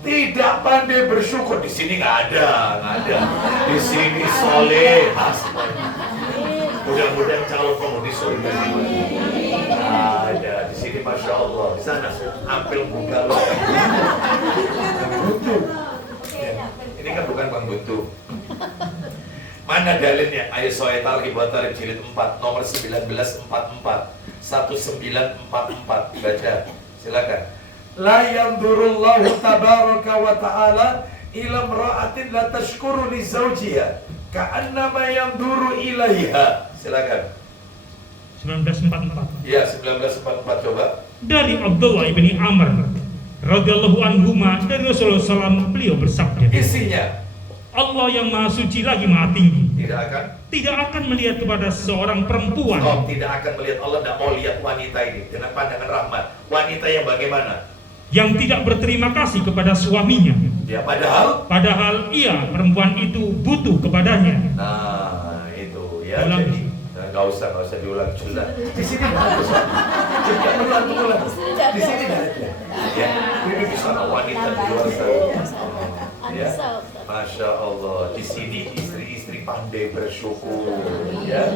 tidak pandai bersyukur. Di sini nggak ada. Di sini soleh. Mudah-mudahan calon penghuni surga. Ada di sini, masya Allah. Di sana ampil buka loh. Buntu. Ini kan bukan Bang Buntu. Mana dalilnya? Ayo Soal Al-Ibadah jilid 4 nomor 1944 1944 baca. Silakan. La yanzurullahu tabaraka wa ta'ala ila imra'atin la tashkuru li zawjiha ka'annama yanzuru ilaiha. Silakan. 1944. Ya, 1944 coba. Dari Abdullah ibni Amr radhiyallahu anhuma dari Rasulullah SAW, beliau bersabda, Isinya Allah yang maha suci lagi maha tinggi tidak akan melihat kepada seorang perempuan. Tidak akan melihat. Allah tidak mau lihat wanita ini dengan pandangan rahmat. Wanita yang bagaimana? Yang tidak berterima kasih kepada suaminya. Ya, padahal ia perempuan itu butuh kepadanya. Nah, itu ya. Ulang. Jadi nggak usah diulang jelas. Di sini nggak ada. Tidak perlu ulang. Di sini nggak ada. Ya, ini bisa wanita di luar sana. Ya, masya Allah. Di sini istri-istri pandai bersyukur. Ya,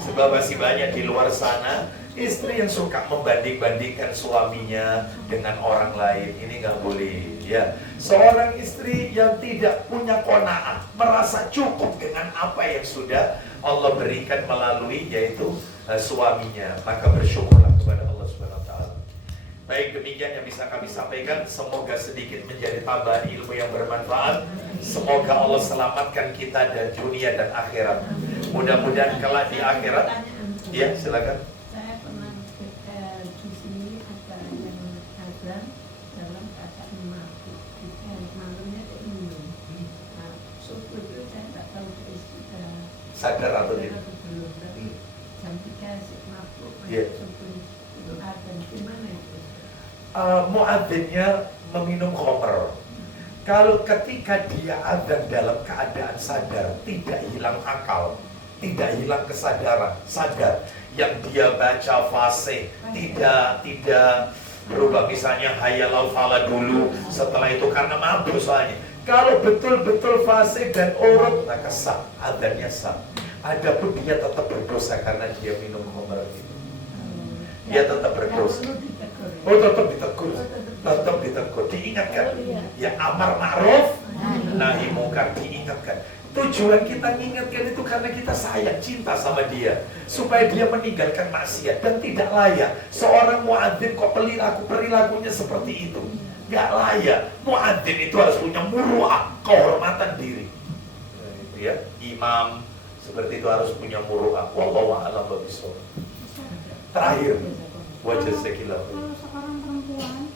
sebab masih banyak di luar sana Istri yang suka membanding-bandingkan suaminya dengan orang lain, ini nggak boleh ya. Seorang istri yang tidak punya qanaah, merasa cukup dengan apa yang sudah Allah berikan melalui yaitu suaminya, maka bersyukurlah kepada Allah Subhanahu wa taala. Baik, demikian yang bisa kami sampaikan. Semoga sedikit menjadi tambahan ilmu yang bermanfaat. Semoga Allah selamatkan kita dari dunia dan akhirat. Mudah-mudahan kelak di akhirat. Ya, silakan. Saya pernah di sini ada yang azan dalam keadaan mabuk. Malamnya dia minum. Nah, subuh itu saya tak tahu dia sudah Sadar atau tidak? belum. Tapi jam 3 sih mabuk. Iya. Subuh itu azan gimana itu? Muadzinnya meminum khamr. Kalau ketika dia adzan dalam keadaan sadar, tidak hilang akal, tidak hilang kesadaran, sadar, yang dia baca fasih tidak berubah, misalnya hayalal falah dulu, setelah itu karena mabuk soalnya. Kalau betul-betul fasih dan urut, maka sah, adzannya sah. Adapun dia tetap berdosa karena dia minum khamr itu. Dia tetap berdosa. Oh, tetap ditegur, diingatkan. Ya, amar ma'ruf nahi mungkar, diingatkan. Tujuan kita mengingatkan itu karena kita sayang, cinta sama dia, supaya dia meninggalkan maksiat dan tidak layak. Seorang muadzin kok perilakunya seperti itu, nggak layak. Muadzin itu harus punya muru'ah, kehormatan diri. Ya, imam seperti itu harus punya muru'ah. Wallahu a'lam bishawab. Terakhir, wajah sekilas. Kalau seorang perempuan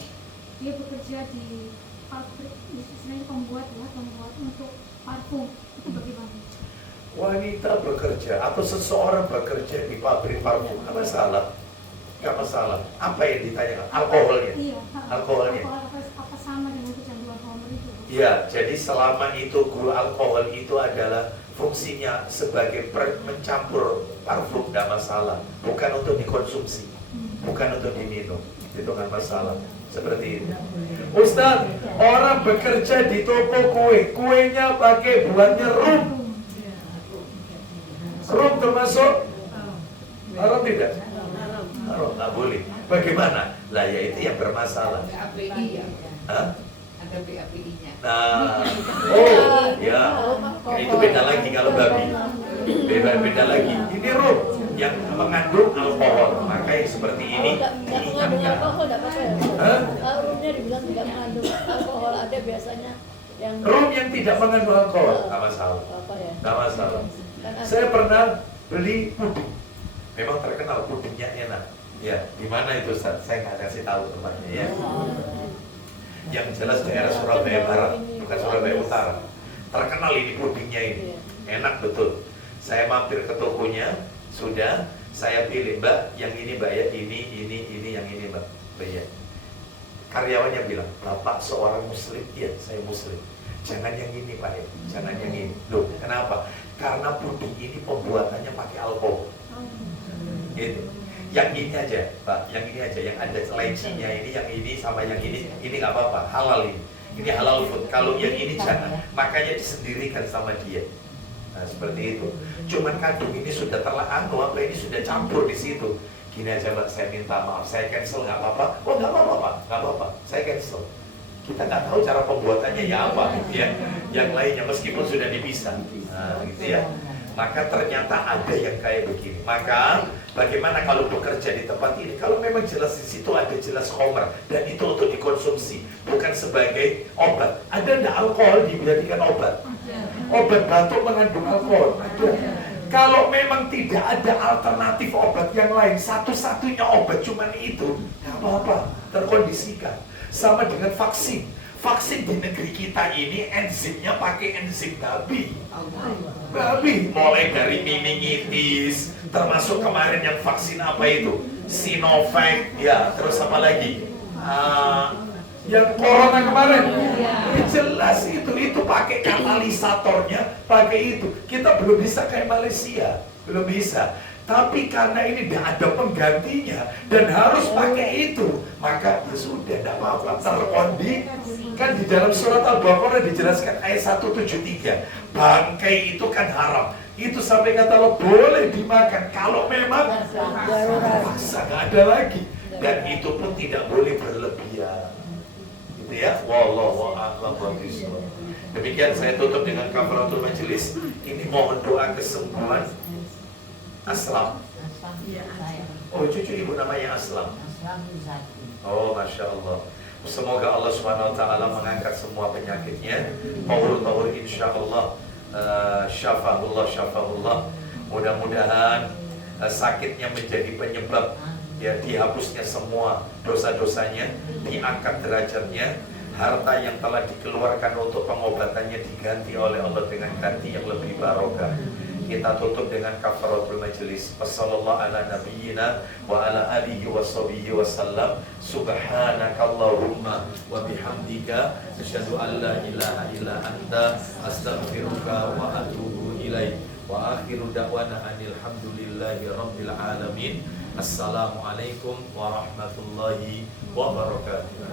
dia bekerja di pabrik, istilahnya pembuat untuk parfum, itu bagaimana? Wanita bekerja atau seseorang bekerja di pabrik parfum, nggak masalah, nggak masalah. Apa yang ditanyakan? Alkoholnya. Iya. Alkoholnya. Apa sama dengan kecanduan homer itu? Ya, jadi selama itu gula alkohol itu adalah fungsinya sebagai mencampur parfum, nggak masalah. Bukan untuk dikonsumsi, bukan untuk diminum, itu nggak masalah. Seperti itu. Ustaz, orang bekerja di toko kue, kuenya pakai buahnya rum. Rum termasuk? Haram tidak? Haram, nggak boleh. Bagaimana? Lah ya itu yang bermasalah. API ya. Hah? Ada BAPI-nya. Nah, oh ya, itu beda lagi kalau babi. Beda lagi. Ini rum yang mengandung alkohol, maka yang seperti ini Nggak mengandung alkohol, nggak apa-apa ya? Hah? Rumnya dibilang tidak mengandung alkohol, ada biasanya yang rum yang tidak mengandung alkohol, nggak masalah, apa ya? nggak masalah. Kan ada- Saya pernah beli puding, memang terkenal pudingnya enak. Ya, di mana itu Ustaz? Saya nggak kasih tahu tempatnya ya. Yang jelas daerah Surabaya Barat, bukan Surabaya Utara. Terkenal ini pudingnya ini, enak betul. Saya mampir ke tokonya, sudah saya pilih, Mbak, yang ini Mbak ya, ini, yang ini Mbak, ya. Karyawannya bilang, Bapak seorang Muslim, iya saya Muslim. Jangan yang ini Pak ya, jangan yang ini. Loh, kenapa? Karena puding ini pembuatannya pakai alkohol. Gitu. Yang ini aja, Pak, yang ini aja, yang ada lecinya ini, yang ini sama yang ini nggak apa-apa, halal ini. Ini halal food. Kalau yang ini jangan, makanya disendirikan sama dia. Nah, seperti itu. Cuman kadung ini sudah apa ini sudah campur di situ. Gini aja Mbak, saya minta maaf, saya cancel nggak apa-apa. Oh nggak apa-apa Pak, nggak apa-apa, saya cancel. Kita nggak tahu cara pembuatannya ya apa, gitu ya. Yang lainnya meskipun sudah dipisah, nah, gitu ya. Maka ternyata ada yang kayak begini. Maka bagaimana kalau bekerja di tempat ini? Kalau memang jelas di situ ada jelas khamr dan itu untuk dikonsumsi, bukan sebagai obat. Ada nggak alkohol dijadikan obat? Obat batuk mengandung alkohol. Ada. Kalau memang tidak ada alternatif obat yang lain, satu-satunya obat cuman itu, nggak apa-apa, terkondisikan. Sama dengan vaksin. Vaksin di negeri kita ini enzimnya pakai enzim babi. Babi, mulai dari meningitis, termasuk kemarin yang vaksin apa itu? Sinovac, ya, terus apa lagi? Yang corona kemarin. Jelas itu pakai katalisatornya, pakai itu. Kita belum bisa kayak Malaysia, belum bisa. Tapi karena ini tidak ada penggantinya dan harus pakai itu, maka ya sudah, tidak apa-apa, terkondi. Kan di dalam surat Al-Baqarah dijelaskan ayat 173, bangkai itu kan haram. Itu sampai kata Allah boleh dimakan kalau memang paksa, nggak ada lagi. Dan itu pun tidak boleh berlebihan. Gitu ya. Wallahu a'lam bishawab. Demikian saya tutup dengan kafaratul majelis. Ini mohon doa kesembuhan Aslam. Oh, cucu ibu namanya Aslam. Oh, Masya Allah. Semoga Allah Subhanahu Wa Taala mengangkat semua penyakitnya. Tahur insya Allah. Syafahullah. Mudah-mudahan sakitnya menjadi penyebab ya dihapusnya semua dosa-dosanya, diangkat derajatnya, harta yang telah dikeluarkan untuk pengobatannya diganti oleh Allah dengan ganti yang lebih barokah. Kita tutup dengan kafaratul majelis. Wassallallahu ala nabiyyina wa ala alihi wa sahbihi wasallam. Subhanakallahumma wa bihamdika asyhadu an la ilaha illa anta astaghfiruka wa atubu ilaik. Wa akhiru da'wana anil hamdulillahi rabbil alamin. Assalamualaikum warahmatullahi wabarakatuh.